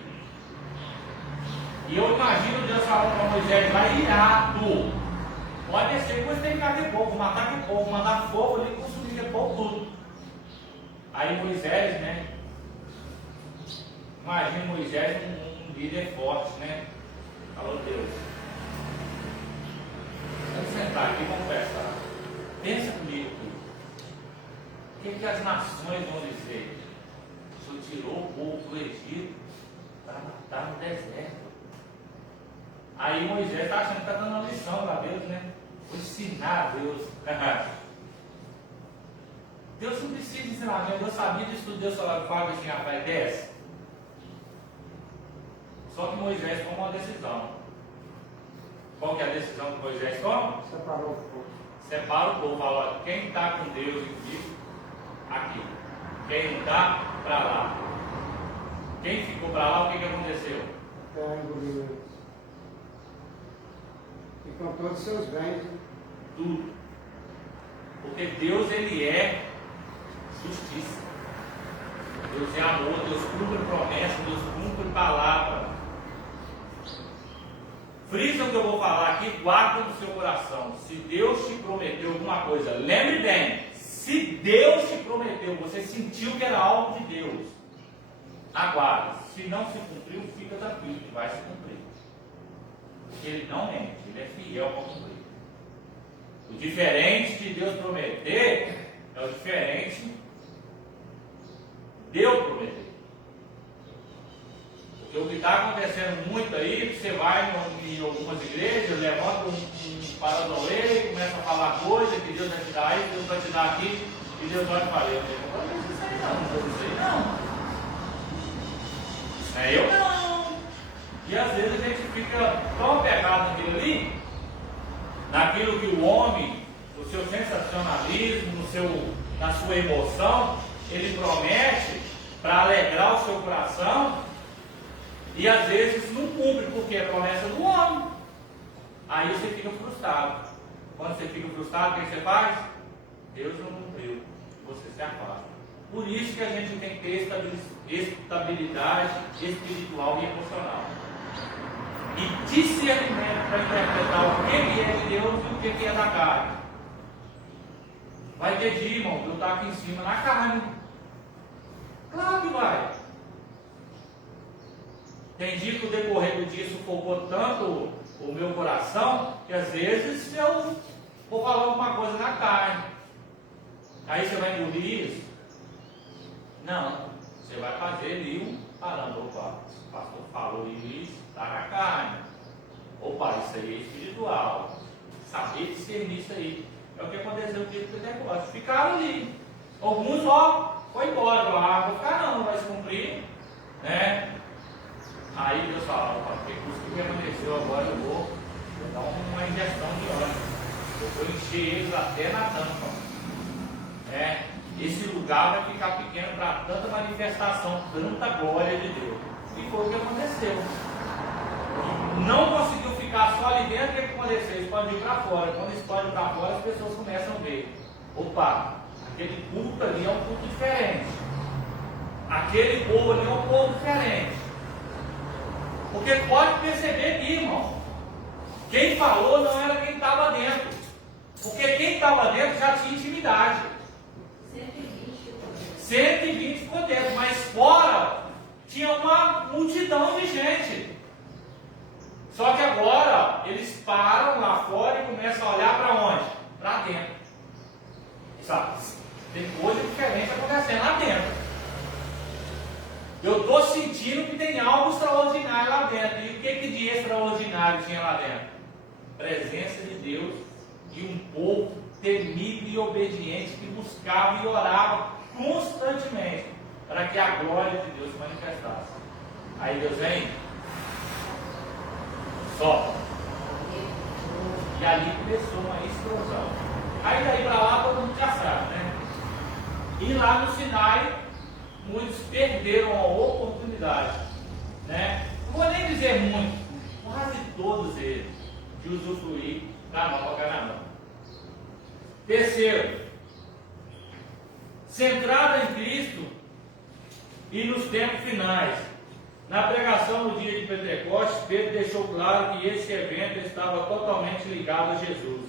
E eu imagino Deus falando para Moisés lá, irado: pode descer, depois tem que aquele povo, matar aquele povo, mandar fogo ali e consumir aquele povo tudo. Aí Moisés, né? Imagina Moisés um líder forte, né? Falou: Deus, vamos sentar aqui, vamos conversar. Pensa comigo aqui. O que as nações vão dizer? O Senhor tirou o povo do Egito para matar no deserto. Aí Moisés está achando que está dando uma lição para Deus, né? Vou ensinar a Deus. Deus não precisa ensinar, mas Deus sabia disso tudo. Deus falava: fala assim, rapaz, desce. Só que Moisés tomou uma decisão. Qual que é a decisão que Moisés toma? Separou o povo. Separa o povo. Fala: quem está com Deus e comigo, aqui. Quem não está, para lá. Quem ficou para lá, o que aconteceu? Terra engoliu eles. E com todos os seus bens. Tudo. Porque Deus, ele é justiça. Deus é amor, Deus cumpre promessa, Deus cumpre palavra. Frisa o que eu vou falar aqui, guarda no seu coração. Se Deus te prometeu alguma coisa, lembre bem, se Deus te prometeu, você sentiu que era algo de Deus, aguarde. Se não se cumpriu, fica tranquilo, que vai se cumprir. Porque ele não mente, ele é fiel para cumprir. O diferente de Deus prometer é o diferente de eu prometer. Porque o que está acontecendo muito aí, você vai em algumas igrejas, levanta um paranauê e começa a falar coisa que Deus vai te dar aí, Deus vai te dar aqui, e Deus vai falar: eu não vou fazer isso aí não, isso aí não. Isso aí eu não. E às vezes a gente fica tão apegado naquilo ali, naquilo que o homem, no seu sensacionalismo, na sua emoção, ele promete para alegrar o seu coração, e às vezes não cumpre, porque é promessa do homem. Aí você fica frustrado. Quando você fica frustrado, o que você faz? Deus não cumpriu, você se afasta. Por isso que a gente tem que ter estabilidade espiritual e emocional. E discernimento para interpretar o que é de Deus e o que é da carne. Vai ter dia, irmão, eu estou aqui em cima na carne. Claro que vai. Tem dia que o decorrer do dia sufocou tanto o meu coração, que às vezes eu vou falar alguma coisa na carne. Aí você vai engolir isso? Não. Você vai fazer ali um parando. Opa, o pastor falou isso, está na carne. Opa, isso aí é espiritual. Saber discernir isso aí. É o que aconteceu com o negócio. Ficaram ali. Alguns, foi embora. Vou ficar não vai se cumprir. Né? Aí Deus fala: porque o que aconteceu agora, eu vou dar uma injeção de óleo. Eu vou encher eles até na tampa. Né? Esse lugar vai ficar pequeno para tanta manifestação, tanta glória de Deus. E foi o que aconteceu. Não conseguiu ficar só ali dentro, o que aconteceu? Expandiu para fora. Quando expande para fora, as pessoas começam a ver: opa, aquele culto ali é um culto diferente. Aquele povo ali é um povo diferente. Porque pode perceber aqui, irmão, quem falou não era quem estava dentro. Porque quem estava dentro já tinha intimidade. 120 ficou dentro, mas fora tinha uma multidão de gente. Só que agora eles param lá fora e começam a olhar para onde? Para dentro. Sabe? Tem coisa diferente acontecendo lá dentro. Eu estou sentindo que tem algo extraordinário lá dentro. E o que de extraordinário tinha lá dentro? Presença de Deus e um povo temido e obediente que buscava e orava constantemente para que a glória de Deus se manifestasse. Aí Deus vem, sopra. E ali começou uma explosão. Aí daí para lá todo mundo já sabe, né? E lá no Sinai, muitos perderam a oportunidade, né? Não vou nem dizer muito, quase todos eles, de usufruir da Nova Canaã. Terceiro, centrada em Cristo e nos tempos finais. Na pregação no dia de Pentecostes, Pedro deixou claro que esse evento estava totalmente ligado a Jesus.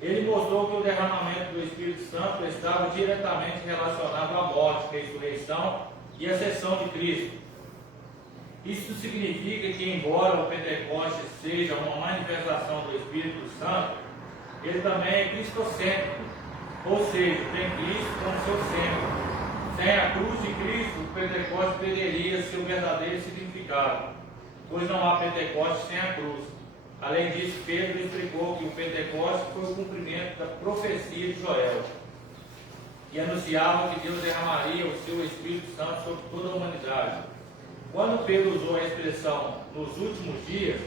Ele mostrou que o derramamento do Espírito Santo estava diretamente relacionado à morte, ressurreição e ascensão de Cristo. Isso significa que, embora o Pentecostes seja uma manifestação do Espírito Santo, ele também é cristocêntrico, ou seja, tem Cristo como seu centro. Sem a cruz de Cristo, o Pentecostes perderia seu verdadeiro significado, pois não há Pentecostes sem a cruz. Além disso, Pedro explicou que o Pentecostes foi o cumprimento da profecia de Joel, e anunciava que Deus derramaria o seu Espírito Santo sobre toda a humanidade. Quando Pedro usou a expressão "nos últimos dias",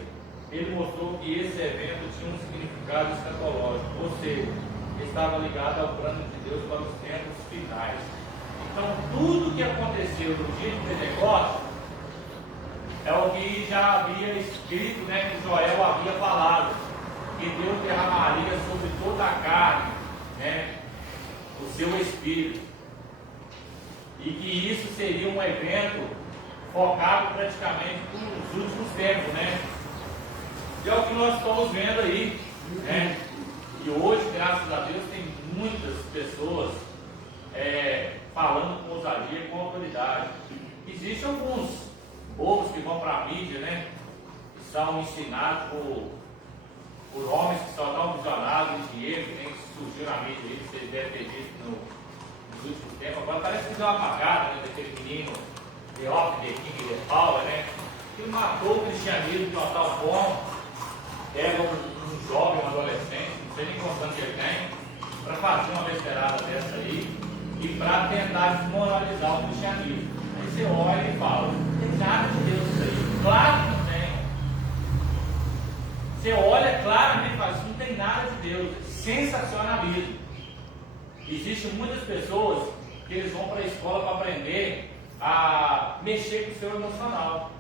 ele mostrou que esse evento tinha um significado escatológico, ou seja, estava ligado ao plano de Deus para os tempos finais. Então, tudo que aconteceu no dia de Pentecostes é o que já havia escrito, né, que Joel havia falado, que Deus derramaria sobre toda a carne, né, o seu Espírito, e que isso seria um evento focado praticamente nos últimos tempos, né? E é o que nós estamos vendo aí, né? E hoje, graças a Deus, tem muitas pessoas falando com ousadia e com autoridade. Existem alguns bobos que vão para a mídia, né? Que são ensinados por homens que só estão visionados em dinheiro, que nem surgiu na mídia aí, que vocês devem ter visto nos últimos tempos. Agora parece que deu uma apagada, né? Daquele menino The Off, The King, The Power, né? Que matou o cristianismo de uma tal forma. Pega um jovem, um adolescente, não sei nem quantos anos ele tem, para fazer uma besteirada dessa aí e para tentar desmoralizar o cristianismo. Aí você olha e fala, tem nada de Deus isso aí. Claro que não tem. Você olha claramente e fala, isso não tem nada de Deus. Sensacionalismo. Existem muitas pessoas que eles vão para a escola para aprender a mexer com o seu emocional.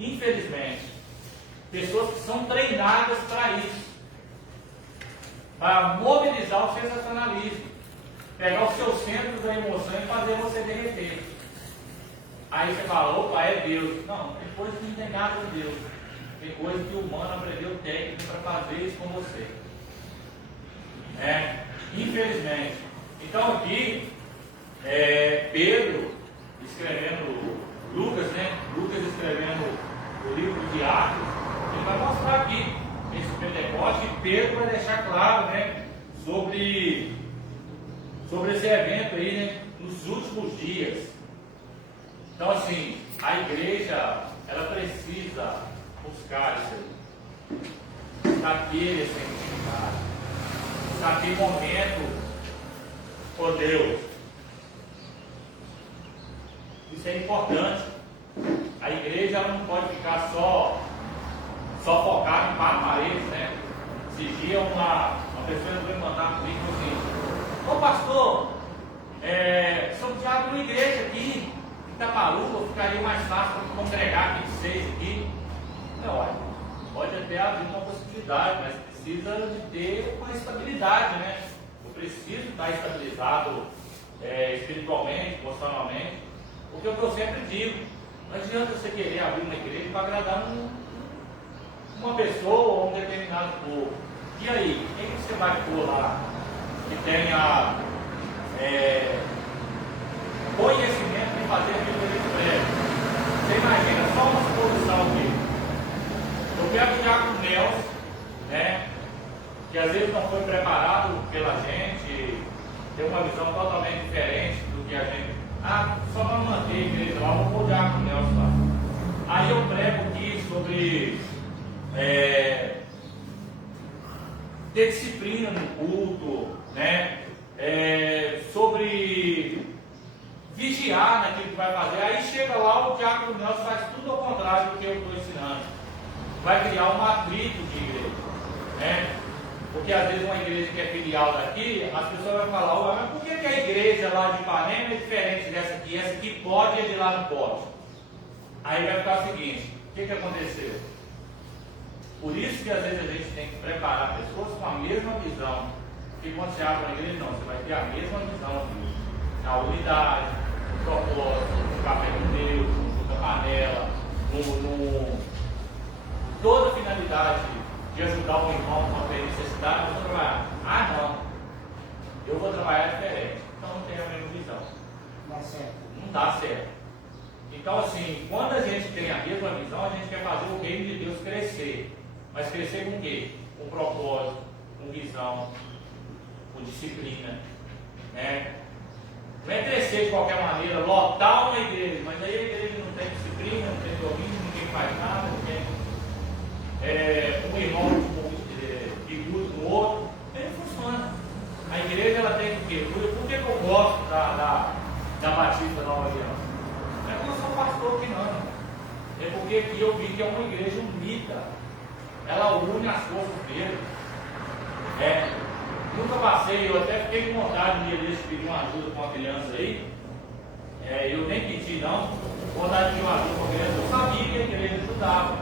Infelizmente, pessoas que são treinadas para isso, para mobilizar o sensacionalismo, pegar o seu centro da emoção e fazer você derreter. Aí você fala, opa, é Deus. Não, tem coisa que não tem nada de Deus. Tem coisa que o humano aprendeu técnica para fazer isso com você. Infelizmente. Então aqui, Pedro escrevendo Lucas, né? Lucas escrevendo o livro de Atos, ele vai mostrar aqui esse Pentecostes, e Pedro vai deixar claro, né, sobre esse evento aí, né, nos últimos dias. Então assim, a igreja, ela precisa buscar isso aí, naquele significado, naquele momento com Deus. Isso é importante. A igreja ela não pode ficar só focada em quatro paredes, né? Esses dias uma pessoa veio mandar comigo assim, ô pastor, somos já uma igreja aqui em Itaparuca, ficaria mais fácil para congregar aqui de 6 aqui. Então, olha, pode até abrir uma possibilidade, mas precisa de ter uma estabilidade, né? Eu preciso estar estabilizado espiritualmente, emocionalmente, porque é o que eu sempre digo, não adianta você querer abrir uma igreja para agradar uma pessoa ou um determinado povo. E aí, quem que você vai pôr lá que tenha conhecimento de fazer aquilo que ele prega? Você imagina só uma exposição aqui. Eu quero criar com o Nelson, né, que às vezes não foi preparado pela gente, tem uma visão totalmente diferente do que a gente. Só para manter a igreja lá, vou olhar com o Nelson lá. Aí eu prego aqui sobre ter disciplina no culto, né? Sobre vigiar naquilo que vai fazer. Aí chega lá, o diácono Nelson faz tudo ao contrário do que eu estou ensinando. Vai criar um atrito de igreja. né? Porque às vezes uma igreja que é filial daqui, as pessoas vão falar, ué, mas por que a igreja lá de Ipanema é diferente dessa aqui? Essa aqui pode e a de lá não pode. Aí vai ficar o seguinte, o que aconteceu? Por isso que às vezes a gente tem que preparar pessoas com a mesma visão. Porque quando você abre uma igreja, não, você vai ter a mesma visão aqui. Na unidade, no propósito, no café com Deus, no da panela, toda a finalidade de ajudar o irmão quando tem necessidade, eu vou trabalhar. Ah, não, eu vou trabalhar diferente. Então não tem a mesma visão. Dá certo. Não dá certo. Então, assim, quando a gente tem a mesma visão, a gente quer fazer o reino de Deus crescer. Mas crescer com o quê? Com propósito, com visão, com disciplina, né? Não é crescer de qualquer maneira, lotar uma igreja, mas aí a igreja não tem disciplina, não tem domínio, ninguém faz nada, não tem um irmão bicudo no outro, aí não funciona. A igreja ela tem o quê? Por que eu gosto da Batista Nova Aliança? Não é porque eu sou pastor aqui não, é porque aqui eu vi que é uma igreja unida. Ela une as forças dele. Nunca passei, eu até fiquei com vontade de dia pedir uma ajuda com uma criança aí. Eu nem pedi não, vontade de pedir uma ajuda com uma criança. Eu sabia que a igreja ajudava,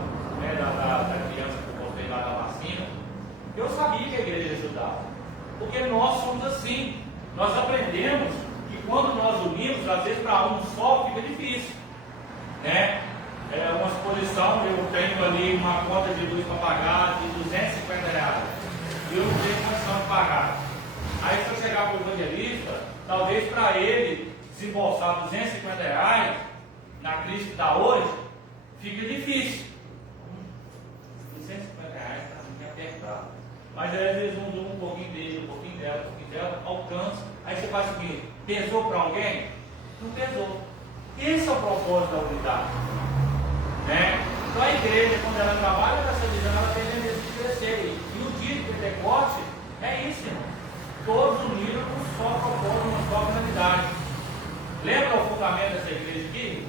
né, da criança que eu postei lá da vacina. Eu sabia que a igreja ajudava. Porque nós somos assim. Nós aprendemos que quando nós unimos, às vezes para um só fica difícil. Né? Uma exposição, eu tenho ali uma conta de luz para pagar de R$250. E eu não tenho condição de pagar. Aí se eu chegar para o evangelista, talvez para ele desembolsar R$250 na crise que está hoje, fica difícil. R$250 está muito apertado. Mas aí, às vezes um pouquinho dele, um pouquinho dela, alcança. Aí você faz o seguinte, pesou para alguém? Não pesou. Esse é o propósito da unidade. Né? Então a igreja, quando ela trabalha nessa visão, ela tem tendência de crescer. E o dia de Pentecoste é isso, irmão. Todos unidos num só propósito, numa só finalidade. Lembra o fundamento dessa igreja aqui?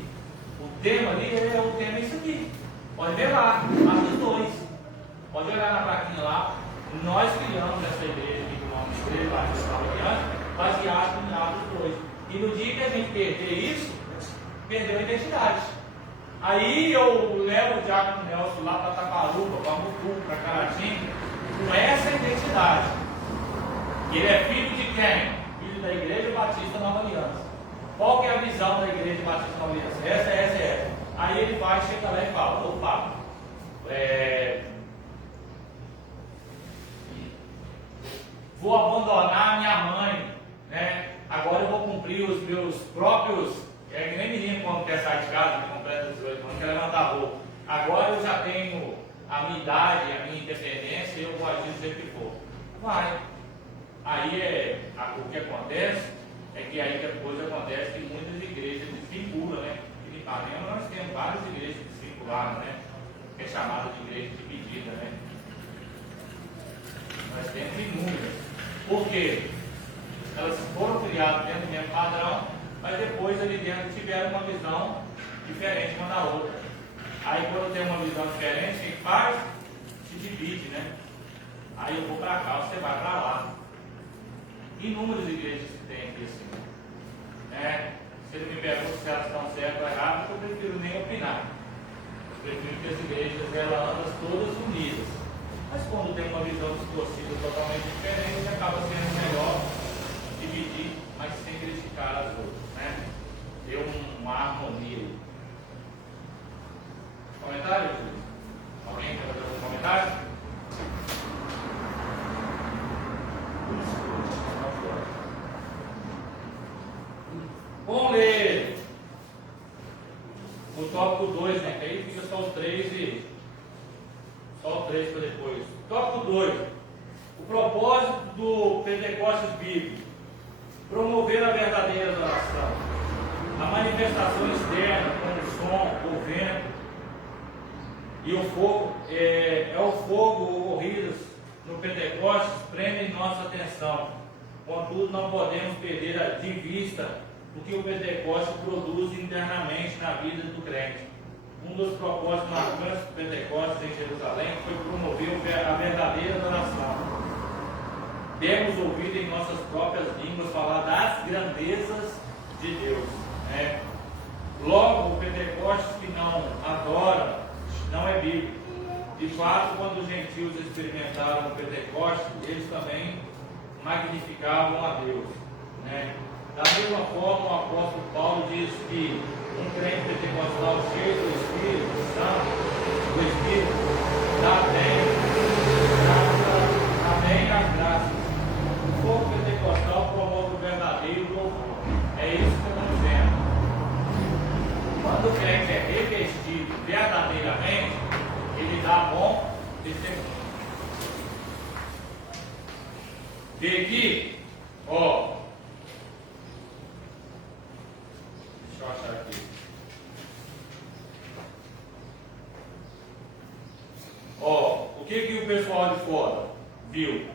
O tema ali, o tema é isso aqui. Pode ver lá, Atos 2. Pode olhar na plaquinha lá. Nós criamos essa igreja aqui, com o nome de Igreja Batista Nova Aliança, baseado em Atos 2. E no dia que a gente perder isso, perdeu a identidade. Aí eu levo o Diácono Nelson lá para Taparuba, para Mutu, para Caratinga, com essa identidade. Ele é filho de quem? Filho da Igreja Batista Nova Aliança. Qual que é a visão da Igreja Batista Nova Aliança? Essa. Aí ele vai, chega lá e fala, opa, vou abandonar minha mãe, né? Agora eu vou cumprir os meus próprios. É que nem menino quando quer sair de casa, que completa 18 anos, quer levantar a roupa. Agora eu já tenho a minha idade, a minha independência, e eu vou agir do jeito que for. Vai. Aí o que acontece é que aí depois acontece que muitas igrejas desvinculam, né? Em Ipanema nós temos várias igrejas desvinculadas, né? Que é chamada de igreja dividida, né? Nós temos inúmeras. Por quê? Elas foram criadas dentro do mesmo padrão, mas depois ali dentro tiveram uma visão diferente uma da outra. Aí quando tem uma visão diferente, quem faz? Se divide, né? Aí eu vou para cá, você vai para lá. Inúmeras igrejas que tem aqui assim. Se ele me pergunta se elas estão certas ou erradas, eu prefiro nem opinar. Eu prefiro que as igrejas elas andam todas unidas. Mas quando tem uma visão distorcida totalmente diferente, acaba sendo melhor dividir, mas sem criticar as outras, né? Ter uma harmonia. Comentário? Alguém quer fazer algum comentário? Vamos ler o tópico 2, né? Que aí fica só os 3 e só o 3 para depois. Tópico 2. O propósito do Pentecostes Bíblico: promover a verdadeira adoração, a manifestação externa, como o som, o vento e o fogo. O fogo ocorrido no Pentecostes prendem nossa atenção. Contudo, não podemos perder de vista o que o Pentecostes produz internamente na vida do crente. um dos propósitos marcantes do Pentecostes em Jerusalém foi promover a verdadeira adoração. Temos ouvido em nossas próprias línguas falar das grandezas de Deus. Né? Logo, o Pentecostes que não adora não é bíblico. De fato, quando os gentios experimentaram o Pentecostes, eles também magnificavam a Deus. Né? Da mesma forma, o apóstolo Paulo diz que um crente pentecostal cheio do Espírito Santo, do Espírito, dá bem as graças. O fogo pentecostal promove o verdadeiro louvor. É isso que estamos vendo. Quando o crente é revestido verdadeiramente, ele dá bom testemunho. Vê aqui, ó. Deixa eu achar aqui. Ó, o que o pessoal de fora viu?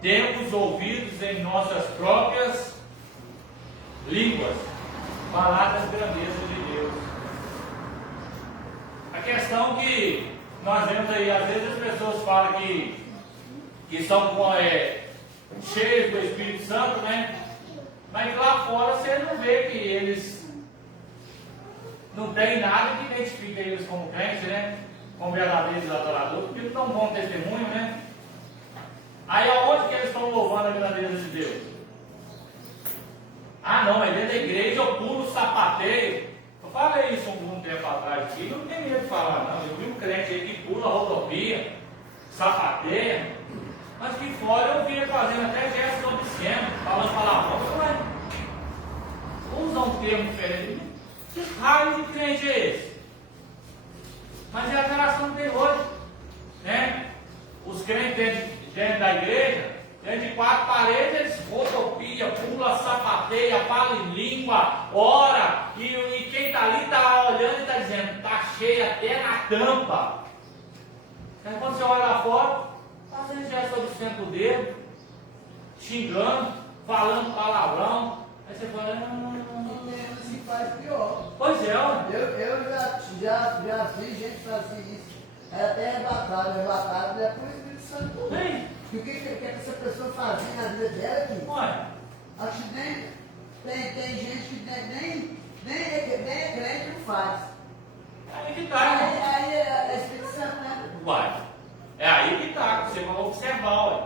Temos ouvidos em nossas próprias línguas falar das grandezas de Deus. A questão que nós vemos aí, às vezes as pessoas falam que são cheios do Espírito Santo, né? Mas lá fora você não vê que eles não tem nada que identifique eles como crentes, né? Como verdadeiros adoradores, porque eles dão um bom testemunho, né? Aí aonde que eles estão louvando a grandeza de Deus? Ah não, mas dentro da igreja eu pulo, sapateio. Eu falei isso um tempo atrás aqui, eu não tenho medo de falar não. Eu vi um crente aí que pula a rodopia, sapateia, mas que fora eu via fazendo até gestos obscenos, falando palavrão, usa um termo diferente. Que raio de crente é esse? Mas é a geração que tem hoje, né? Os crentes dentro da igreja, dentro de 4 paredes, eles rodopia, pula, sapateia, fala em língua, ora, e quem está ali está olhando e está dizendo, está cheio até na tampa. Aí quando você olha lá fora, fazendo gesto obsceno com o dedo, xingando, falando palavrão, aí você fala, Se faz pior. pois é, ó. Eu já vi gente fazer isso. É até arrebatado, é por Espírito Santo. Bem, E o que essa pessoa fazia na vida dela aqui? olha, Acho que tem gente que nem é crente não faz. aí que tá, irmão. Aí é Espírito Santo, né? Uai, é aí que tá, que você vai observar, ué.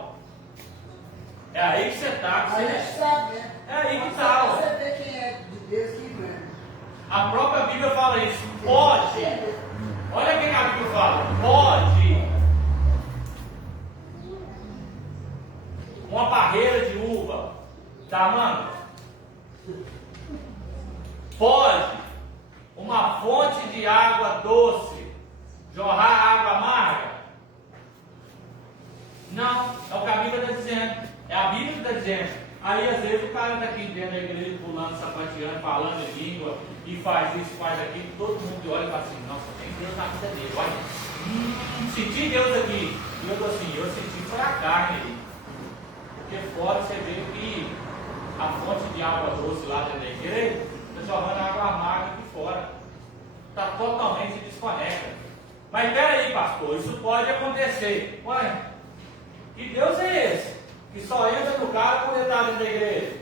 É aí que você tá, que Aí a gente você... sabe, né? É aí que tá, ué. Você vê quem é de Deus e quem não é. A própria Bíblia fala isso. Pode. Olha o que a Bíblia fala. Pode. Uma parreira de uva da manga. Pode. Uma fonte de água doce jorrar água amarga. Não. É o que a Bíblia está dizendo. É a Bíblia que está dizendo. Aí às vezes o cara está aqui dentro da igreja, pulando, sapateando, falando em língua, e faz isso, faz aquilo, todo mundo olha e fala assim, nossa, tem Deus na vida dele, olha, senti Deus aqui. E eu estou assim, eu senti foi a carne aí. Porque fora você vê que a fonte de água doce lá dentro da igreja está jorrando água amarga aqui fora. Está totalmente desconecta. Mas peraí, pastor, isso pode acontecer. Ué, que Deus é esse? Que só entra no cara quando ele está dentro da igreja.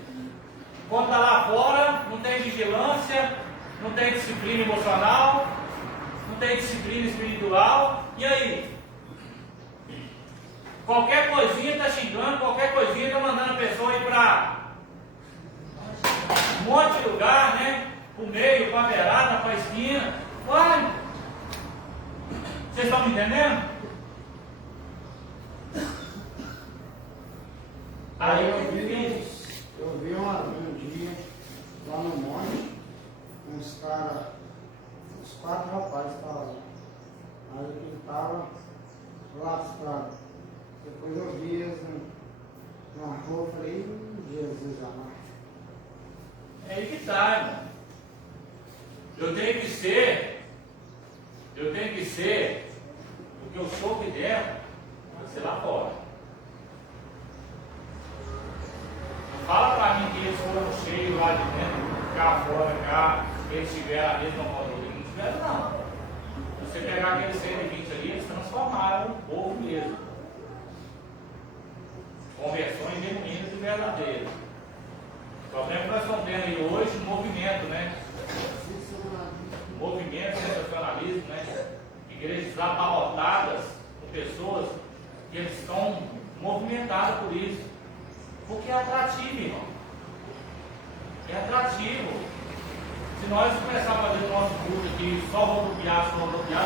Quando está lá fora, não tem vigilância, não tem disciplina emocional, não tem disciplina espiritual. E aí? Qualquer coisinha está xingando, qualquer coisinha está mandando a pessoa ir para um monte de lugar, né? Para o meio, para a beirada, para a esquina. Uai! Vocês estão me entendendo? Aí eu vi um dia lá no monte, uns 4 rapazes estavam lá. Aí ele estava lascado. Depois eu vi eles na rua, falei, Jesus amado. é aí que está, irmão. Eu tenho que ser o que eu sou aqui dentro, mas ser lá fora. Não fala para mim que eles foram cheios lá de dentro, cá fora, cá, eles tiveram a mesma moral. Não tiveram, não. pegar aqueles 120 ali, eles transformaram o povo mesmo. Conversões genuínas e verdadeiras. O problema que nós estamos tendo aí hoje, movimento, né? Movimento, sensacionalismo, né? Igrejas abarrotadas com pessoas que eles estão movimentadas por isso. Porque é atrativo, irmão. É atrativo. Se nós começarmos a fazer o nosso culto aqui, só rodopiar,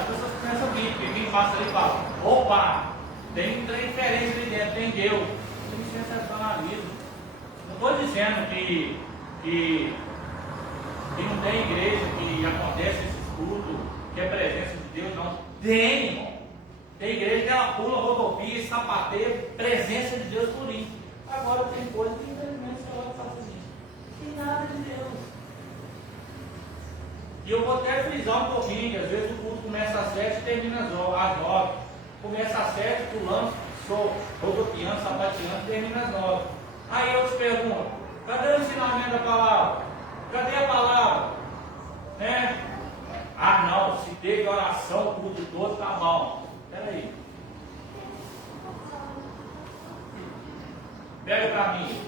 as pessoas começam a vir, porque quem passa ali fala, opa, tem diferença ali dentro, tem Deus. Tem sensacionalismo. Não estou dizendo que não tem igreja, que acontece esses cultos, que é presença de Deus, não. Tem, irmão. Tem igreja que ela pula, rodopia, sapateia, presença de Deus por isso. Agora tem coisa que infelizmente você olha e fala assim, não tem nada de Deus. E eu vou até frisar um pouquinho, que às vezes o culto começa às 7 e termina às 9. Começa às 7, pulando, rodopiando, sapateando, termina às 9. Aí eu te pergunto, cadê o ensinamento da palavra? Cadê a palavra? Né? Ah não, se teve oração o culto todo, tá bom. Espera aí. Pega para mim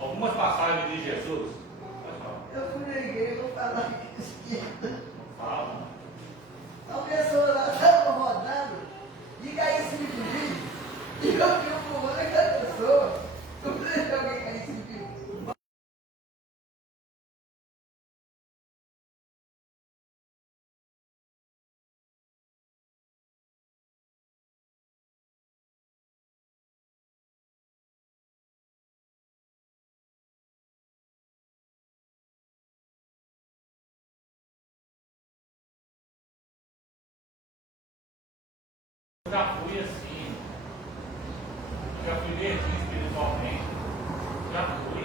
algumas passagens de Jesus. Eu fui na igreja, vou falar que esquerda. Fala. A pessoa lá estava rodando e caiu em cima de mim. E eu fui empurrando aquela pessoa. Eu falei, alguém cair em cima de mim. Eu já fui assim, já fui verdinho espiritualmente, já fui,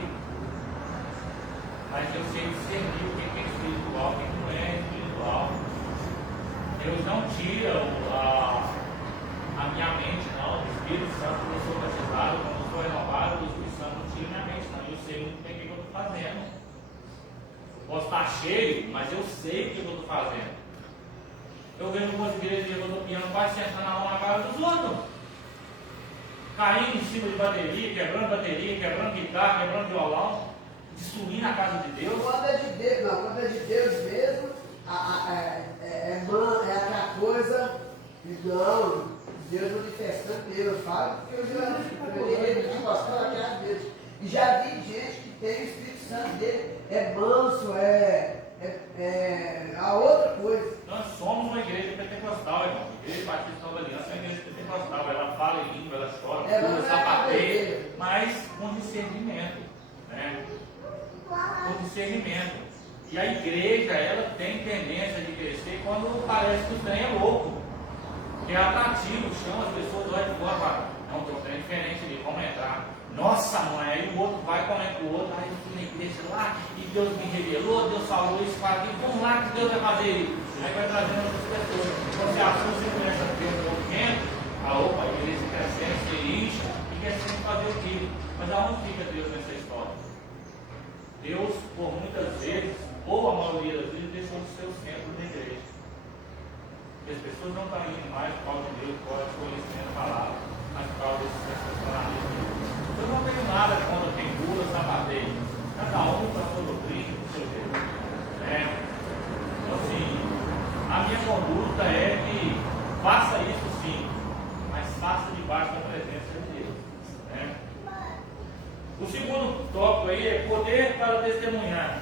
mas eu sei discernir o que é espiritual, o que não é espiritual. Deus não tira a minha mente, não. O Espírito Santo, quando eu sou batizado, quando eu sou renovado, o Espírito Santo não tira minha mente, não. Eu sei muito bem o que eu estou fazendo. Posso estar cheio, mas eu sei o que eu estou fazendo. Eu vejo algumas igrejas de rodopiando, quase sentando a mão na cara dos outros. Caindo em cima de bateria, quebrando guitarra, quebrando violão, destruindo a casa de Deus. Quando é de Deus, não, quando é de Deus mesmo, é aquela coisa, não, Deus manifestando Deus, eu falo, porque eu já fui de pastor aqui às vezes. E já vi gente que tem o Espírito Santo dele, é manso, a outra coisa. Nós somos uma igreja pentecostal, irmão. A Igreja Batista Nova Aliança é uma igreja pentecostal. Ela fala em língua, ela chora, pula, sapateia, mas com discernimento. Né? Com discernimento. E a igreja, ela tem tendência de crescer quando parece que o trem é louco. Que é atrativo, chama as pessoas lá de fora para. Não, tem um trem diferente ali, vamos entrar. Nossa, mãe, aí o outro vai, comenta o outro, aí eu fui na igreja lá, e Deus me revelou, Deus falou isso, fala aqui, vamos lá que Deus vai fazer isso. Aí vai trazendo outras pessoas. Quando você assume, você começa a ter um movimento, a igreja crescendo, se incha, e quer sempre fazer aquilo. Mas aonde fica Deus nessa história? Deus, por muitas vezes, ou a maioria das vezes, deixou de ser o centro da igreja. E as pessoas não estão indo mais por causa de Deus, por causa do conhecimento da palavra, mas por causa desse sensacionalismo. Eu não tenho nada quando tem pula, sapateio. Cada um com a sua doutrina, com o seu jeito. Então, assim, a minha conduta é que faça isso sim, mas faça debaixo da presença de Deus. Né? O segundo tópico aí é poder para testemunhar.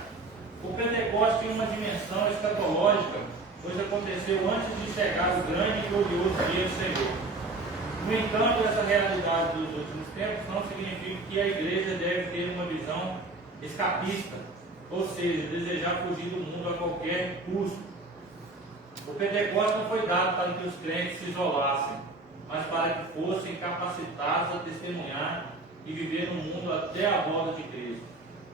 O Pentecostes tem uma dimensão escatológica, pois aconteceu antes de chegar o grande e glorioso dia do Senhor. No entanto, essa realidade dos últimos tempos não significa que a igreja deve ter uma visão escapista, ou seja, desejar fugir do mundo a qualquer custo. O Pentecostes não foi dado para que os crentes se isolassem, mas para que fossem capacitados a testemunhar e viver no mundo até a volta de Cristo.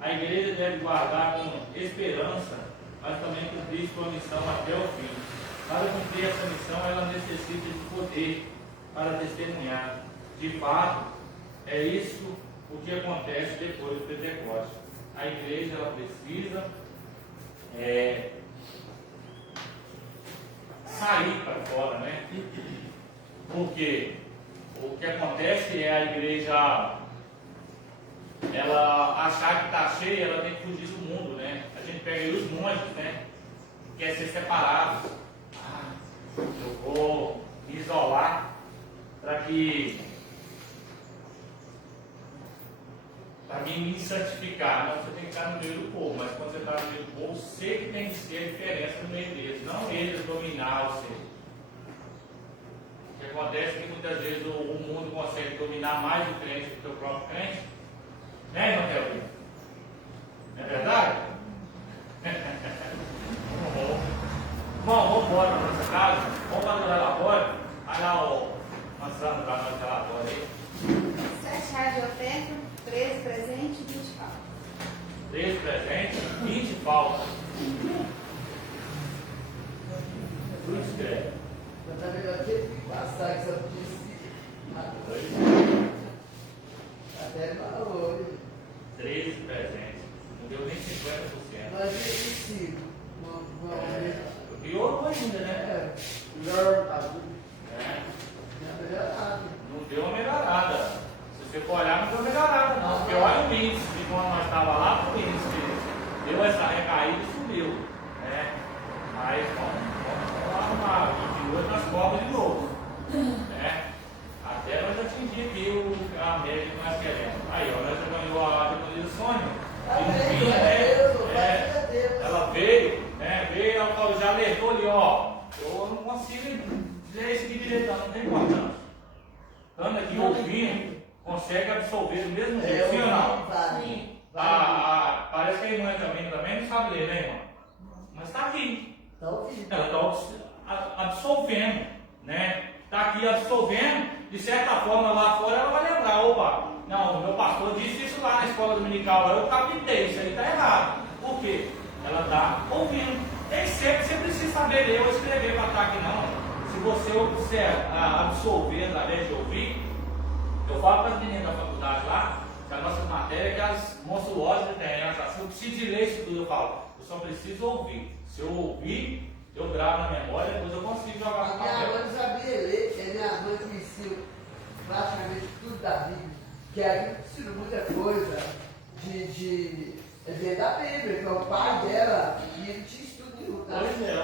A igreja deve guardar com esperança, mas também cumprir sua missão até o fim. Para cumprir essa missão, ela necessita de poder para testemunhar. De fato, é isso o que acontece depois do Pentecostes. A igreja ela precisa sair para fora, né? Porque o que acontece é a igreja, ela achar que está cheia, ela tem que fugir do mundo, né? A gente pega aí os monges, né? Quer ser separado. Ah, eu vou me isolar para mim me santificar. Não, você tem que estar no meio do povo, mas quando você está no meio do povo, você que tem que ser a diferença no meio deles, não eles dominar você. O que acontece é que muitas vezes o mundo consegue dominar mais o crente do que o próprio crente, né, irmão Telvio? Não é verdade? Bom, vamos embora para nossa casa, vamos fazer o relatório. Vai lá o Mansano para nós o relatório aí. R$7 de oferta, 13 presentes e 20 pau. 13 presentes, 20 faltas. Tudo escreve. Mas tá melhor que ele passar que só disse. Até valor. 13 presentes. Não deu nem 50%. Mas esse 5. Piorou ainda, né? Melhor, tá tudo. É. Não é melhorado. Não deu uma melhorada. Se você for olhar, não deu uma melhorada, não. Porque olha o índice de quando nós estávamos lá, o índice deu essa recaída e subiu. Né? Mas vamos arrumar. E hoje nós cobras de novo. Né? Até nós atingir aqui a média que nós queremos. Aí, ó, nós já ganhou a depois do sonho. E no fim, né? Ela veio, né? Veio, ela falou, já alertou ali, ó. Eu não consigo ler esse aqui direito, não tem importância. Estando aqui ouvindo, consegue absorver do mesmo jeito, sim ou não? Sim. Parece que a irmã também não sabe ler, né, irmã? Mas está aqui. Ela está absorvendo, né? Está aqui absorvendo, de certa forma lá fora ela vai lembrar, opa, não, o meu pastor disse isso lá na escola dominical, eu captei, isso aí está errado. Por quê? Ela está ouvindo. Nem sempre você precisa saber ler ou escrever para estar aqui, não. Se você absorver através de ouvir, eu falo para as meninas da faculdade lá, que a nossa matéria é que as monstruosas têm, né? Se eu preciso de ler isso tudo, eu falo, eu só preciso ouvir. Se eu ouvir, eu gravo na memória, depois eu consigo jogar no Minha papel. mãe não sabia ler, é minha mãe que me ensinou praticamente tudo da Bíblia, que aí ensinou muita coisa da Bíblia, que é o pai dela, e ele tinha estudo de lutar. Pois é, ó.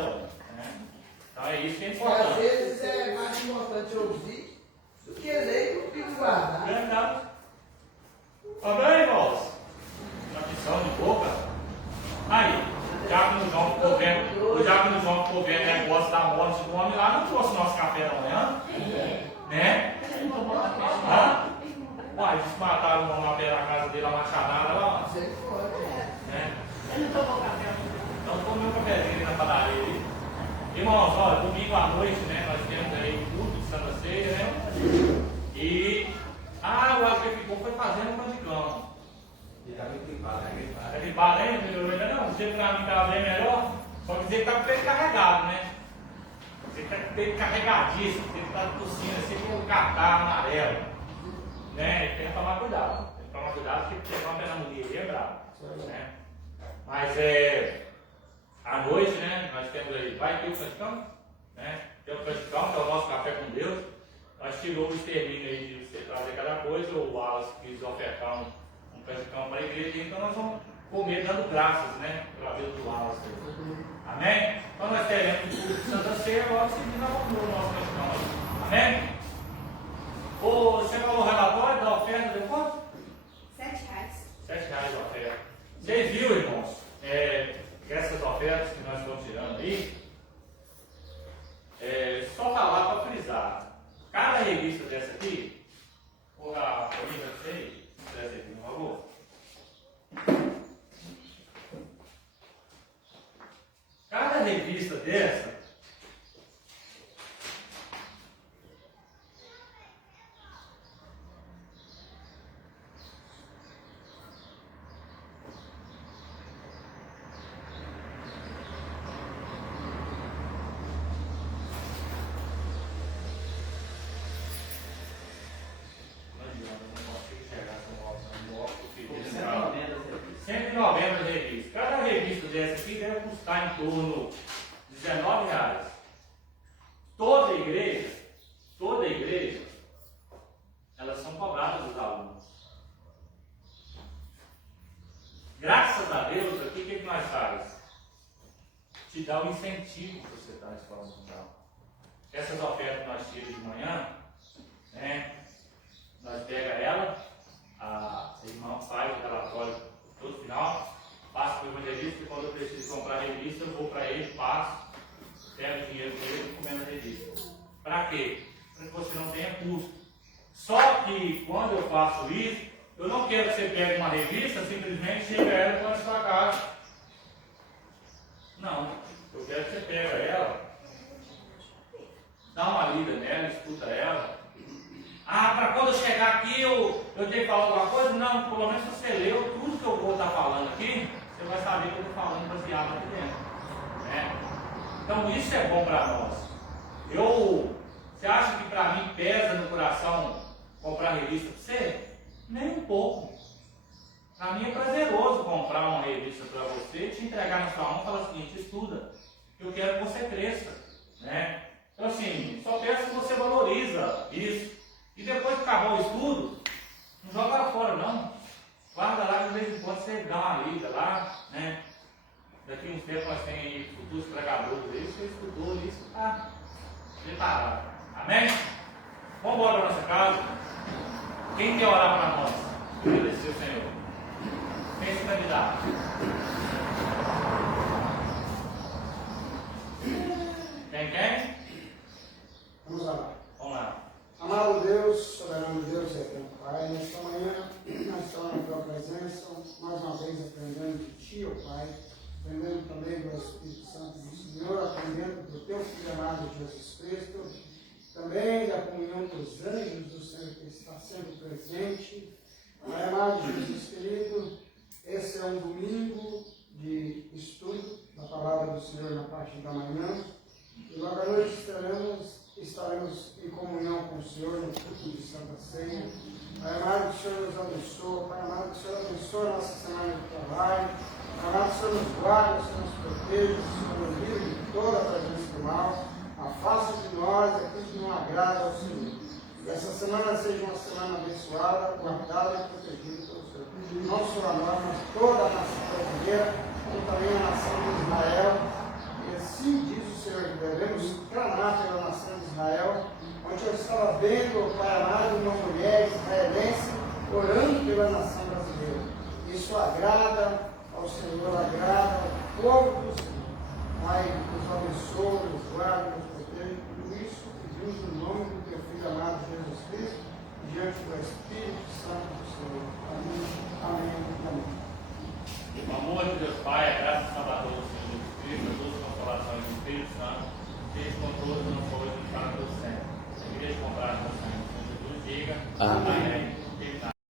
Então é isso que é Às importante. vezes é mais importante ouvir do que ler e guardar. Verdade. Amém, irmãos? Uma missão de boca. Aí, já que no João ficou vendo negócio da morte do homem lá, não trouxe nosso café da manhã? Né? Uai, eles mataram o homem lá perto da casa dele, a machadada lá. Sempre foi. Né? Eu não tomou café. Então tomei um cafezinho ali na padaria ali. Irmãos, olha, domingo à noite, né? Nós temos aí tudo de Santa Ceia, né? E o Alfredo ficou foi fazendo um canjicão. Ele está muito gripado, né? Tá gripado ainda? Melhorou ainda não? Você pra mim estava bem melhor? Só que dizer que tá com o peito carregado, né? Você tá com o peito carregadíssimo, você tá tossindo assim com um catarro amarelo. Né? Tem que tomar cuidado. Tem que tomar cuidado porque tem uma pneumonia aí é bravo. Né? Mas à noite, né? Nós temos aí, vai ter o canjicão, né? Tem o canjicão, que é o nosso café com Deus. Nós tirou o extermínio aí de você trazer cada coisa, o Wallace quis ofertar um canjicão para a igreja, então nós vamos comer dando graças, né? Pela vida do Wallace. Amém? Então nós teremos o culto de Santa Ceia, agora seguindo nós vamos comer o nosso canjicão aí. Amém? Você falou o relatório da oferta depois? R$7. R$7 a oferta. Vocês viram, irmãos? Essas ofertas que nós estamos tirando aí, só falar para frisar. Cada revista dessa aqui, por a família de vocês, presta aqui, por favor. Cada revista dessa, não adianta, não consigo chegar com o óculos, Por fica legal. 190 revistas. Cada revista dessa aqui deve custar em torno de R$19. de dar o incentivo para você estar na escola dominical. Essas ofertas que nós tiramos de manhã, né, nós pega ela, a irmã faz o relatório todo final, passa para o evangelista e quando eu preciso comprar a revista, eu vou para ele, passo, pego o dinheiro dele e encomendo a revista. Para quê? Para que você não tenha custo. Só que quando eu faço isso, eu não quero que você pegue uma revista, simplesmente chega ela e põe na sua casa. Não, eu quero que você pegue ela, dá uma lida nela, escuta ela. Ah, para quando eu chegar aqui eu tenho que falar alguma coisa? Não, pelo menos se você leu tudo que eu vou estar falando aqui, você vai saber que eu estou falando baseado aqui dentro. Né? Então isso é bom para nós. Você acha que para mim pesa no coração comprar revista para você? Nem um pouco. Para mim é prazeroso comprar uma revista para você, te entregar na sua mão e falar o seguinte: estuda, eu quero que você cresça. Né? Então assim, só peço que você valoriza isso. E depois que acabar o estudo, não joga lá fora não. Guarda lá de vez em quando você dá uma lida lá, né? Daqui uns tempos nós temos aí futuros pregadores aí, você estudou isso, tá preparado. Amém? Vamos embora para nossa casa. Quem quer orar para nós? Agradecer o Senhor. Quem se candidato? Quem? Vamos lá. Vamos lá. Amado Deus, soberano Deus e eterno Pai, nesta manhã nós estamos na tua presença, mais uma vez aprendendo de Ti, ó Pai, aprendendo também do Espírito Santo do Senhor, aprendendo do Teu Filho amado Jesus Cristo, também da comunhão dos anjos do Senhor que está sempre presente. Pai amado Jesus querido, esse é um domingo de estudo da palavra do Senhor na parte da manhã, e logo à noite estaremos em comunhão com o Senhor no culto de Santa Ceia. Pai amado, que o Senhor nos abençoe. Pai amado, que o Senhor abençoe a nossa semana de trabalho. Pai amado, que o Senhor nos guarde, o Senhor nos proteja, o Senhor nos livre de toda a presença do mal. Afasta de nós aquilo que não agrada ao Senhor. Que essa semana seja uma semana abençoada, guardada e protegida pelo Senhor. Não só a nós, mas toda a nação brasileira, como também a nação de Israel. E assim diz o Senhor, que devemos clamar pela nação de Israel, onde eu estava vendo, Pai amado, uma mulher israelense orando pela nação brasileira. Isso agrada ao Senhor, agrada ao povo do Senhor. Pai, nos abençoe, nos guarde, nos proteja. Tudo isso pedimos no nome do Teu Filho amado Jesus Cristo, diante do Espírito Santo do Senhor. Amém, amém, amém. O amor de Deus Pai, a graça do Salvador do Senhor Jesus Cristo, a luz, consolação do Espírito Santo, seja com todos, não foi, para todos sempre. A igreja comprar no Senhor Jesus, diga amém.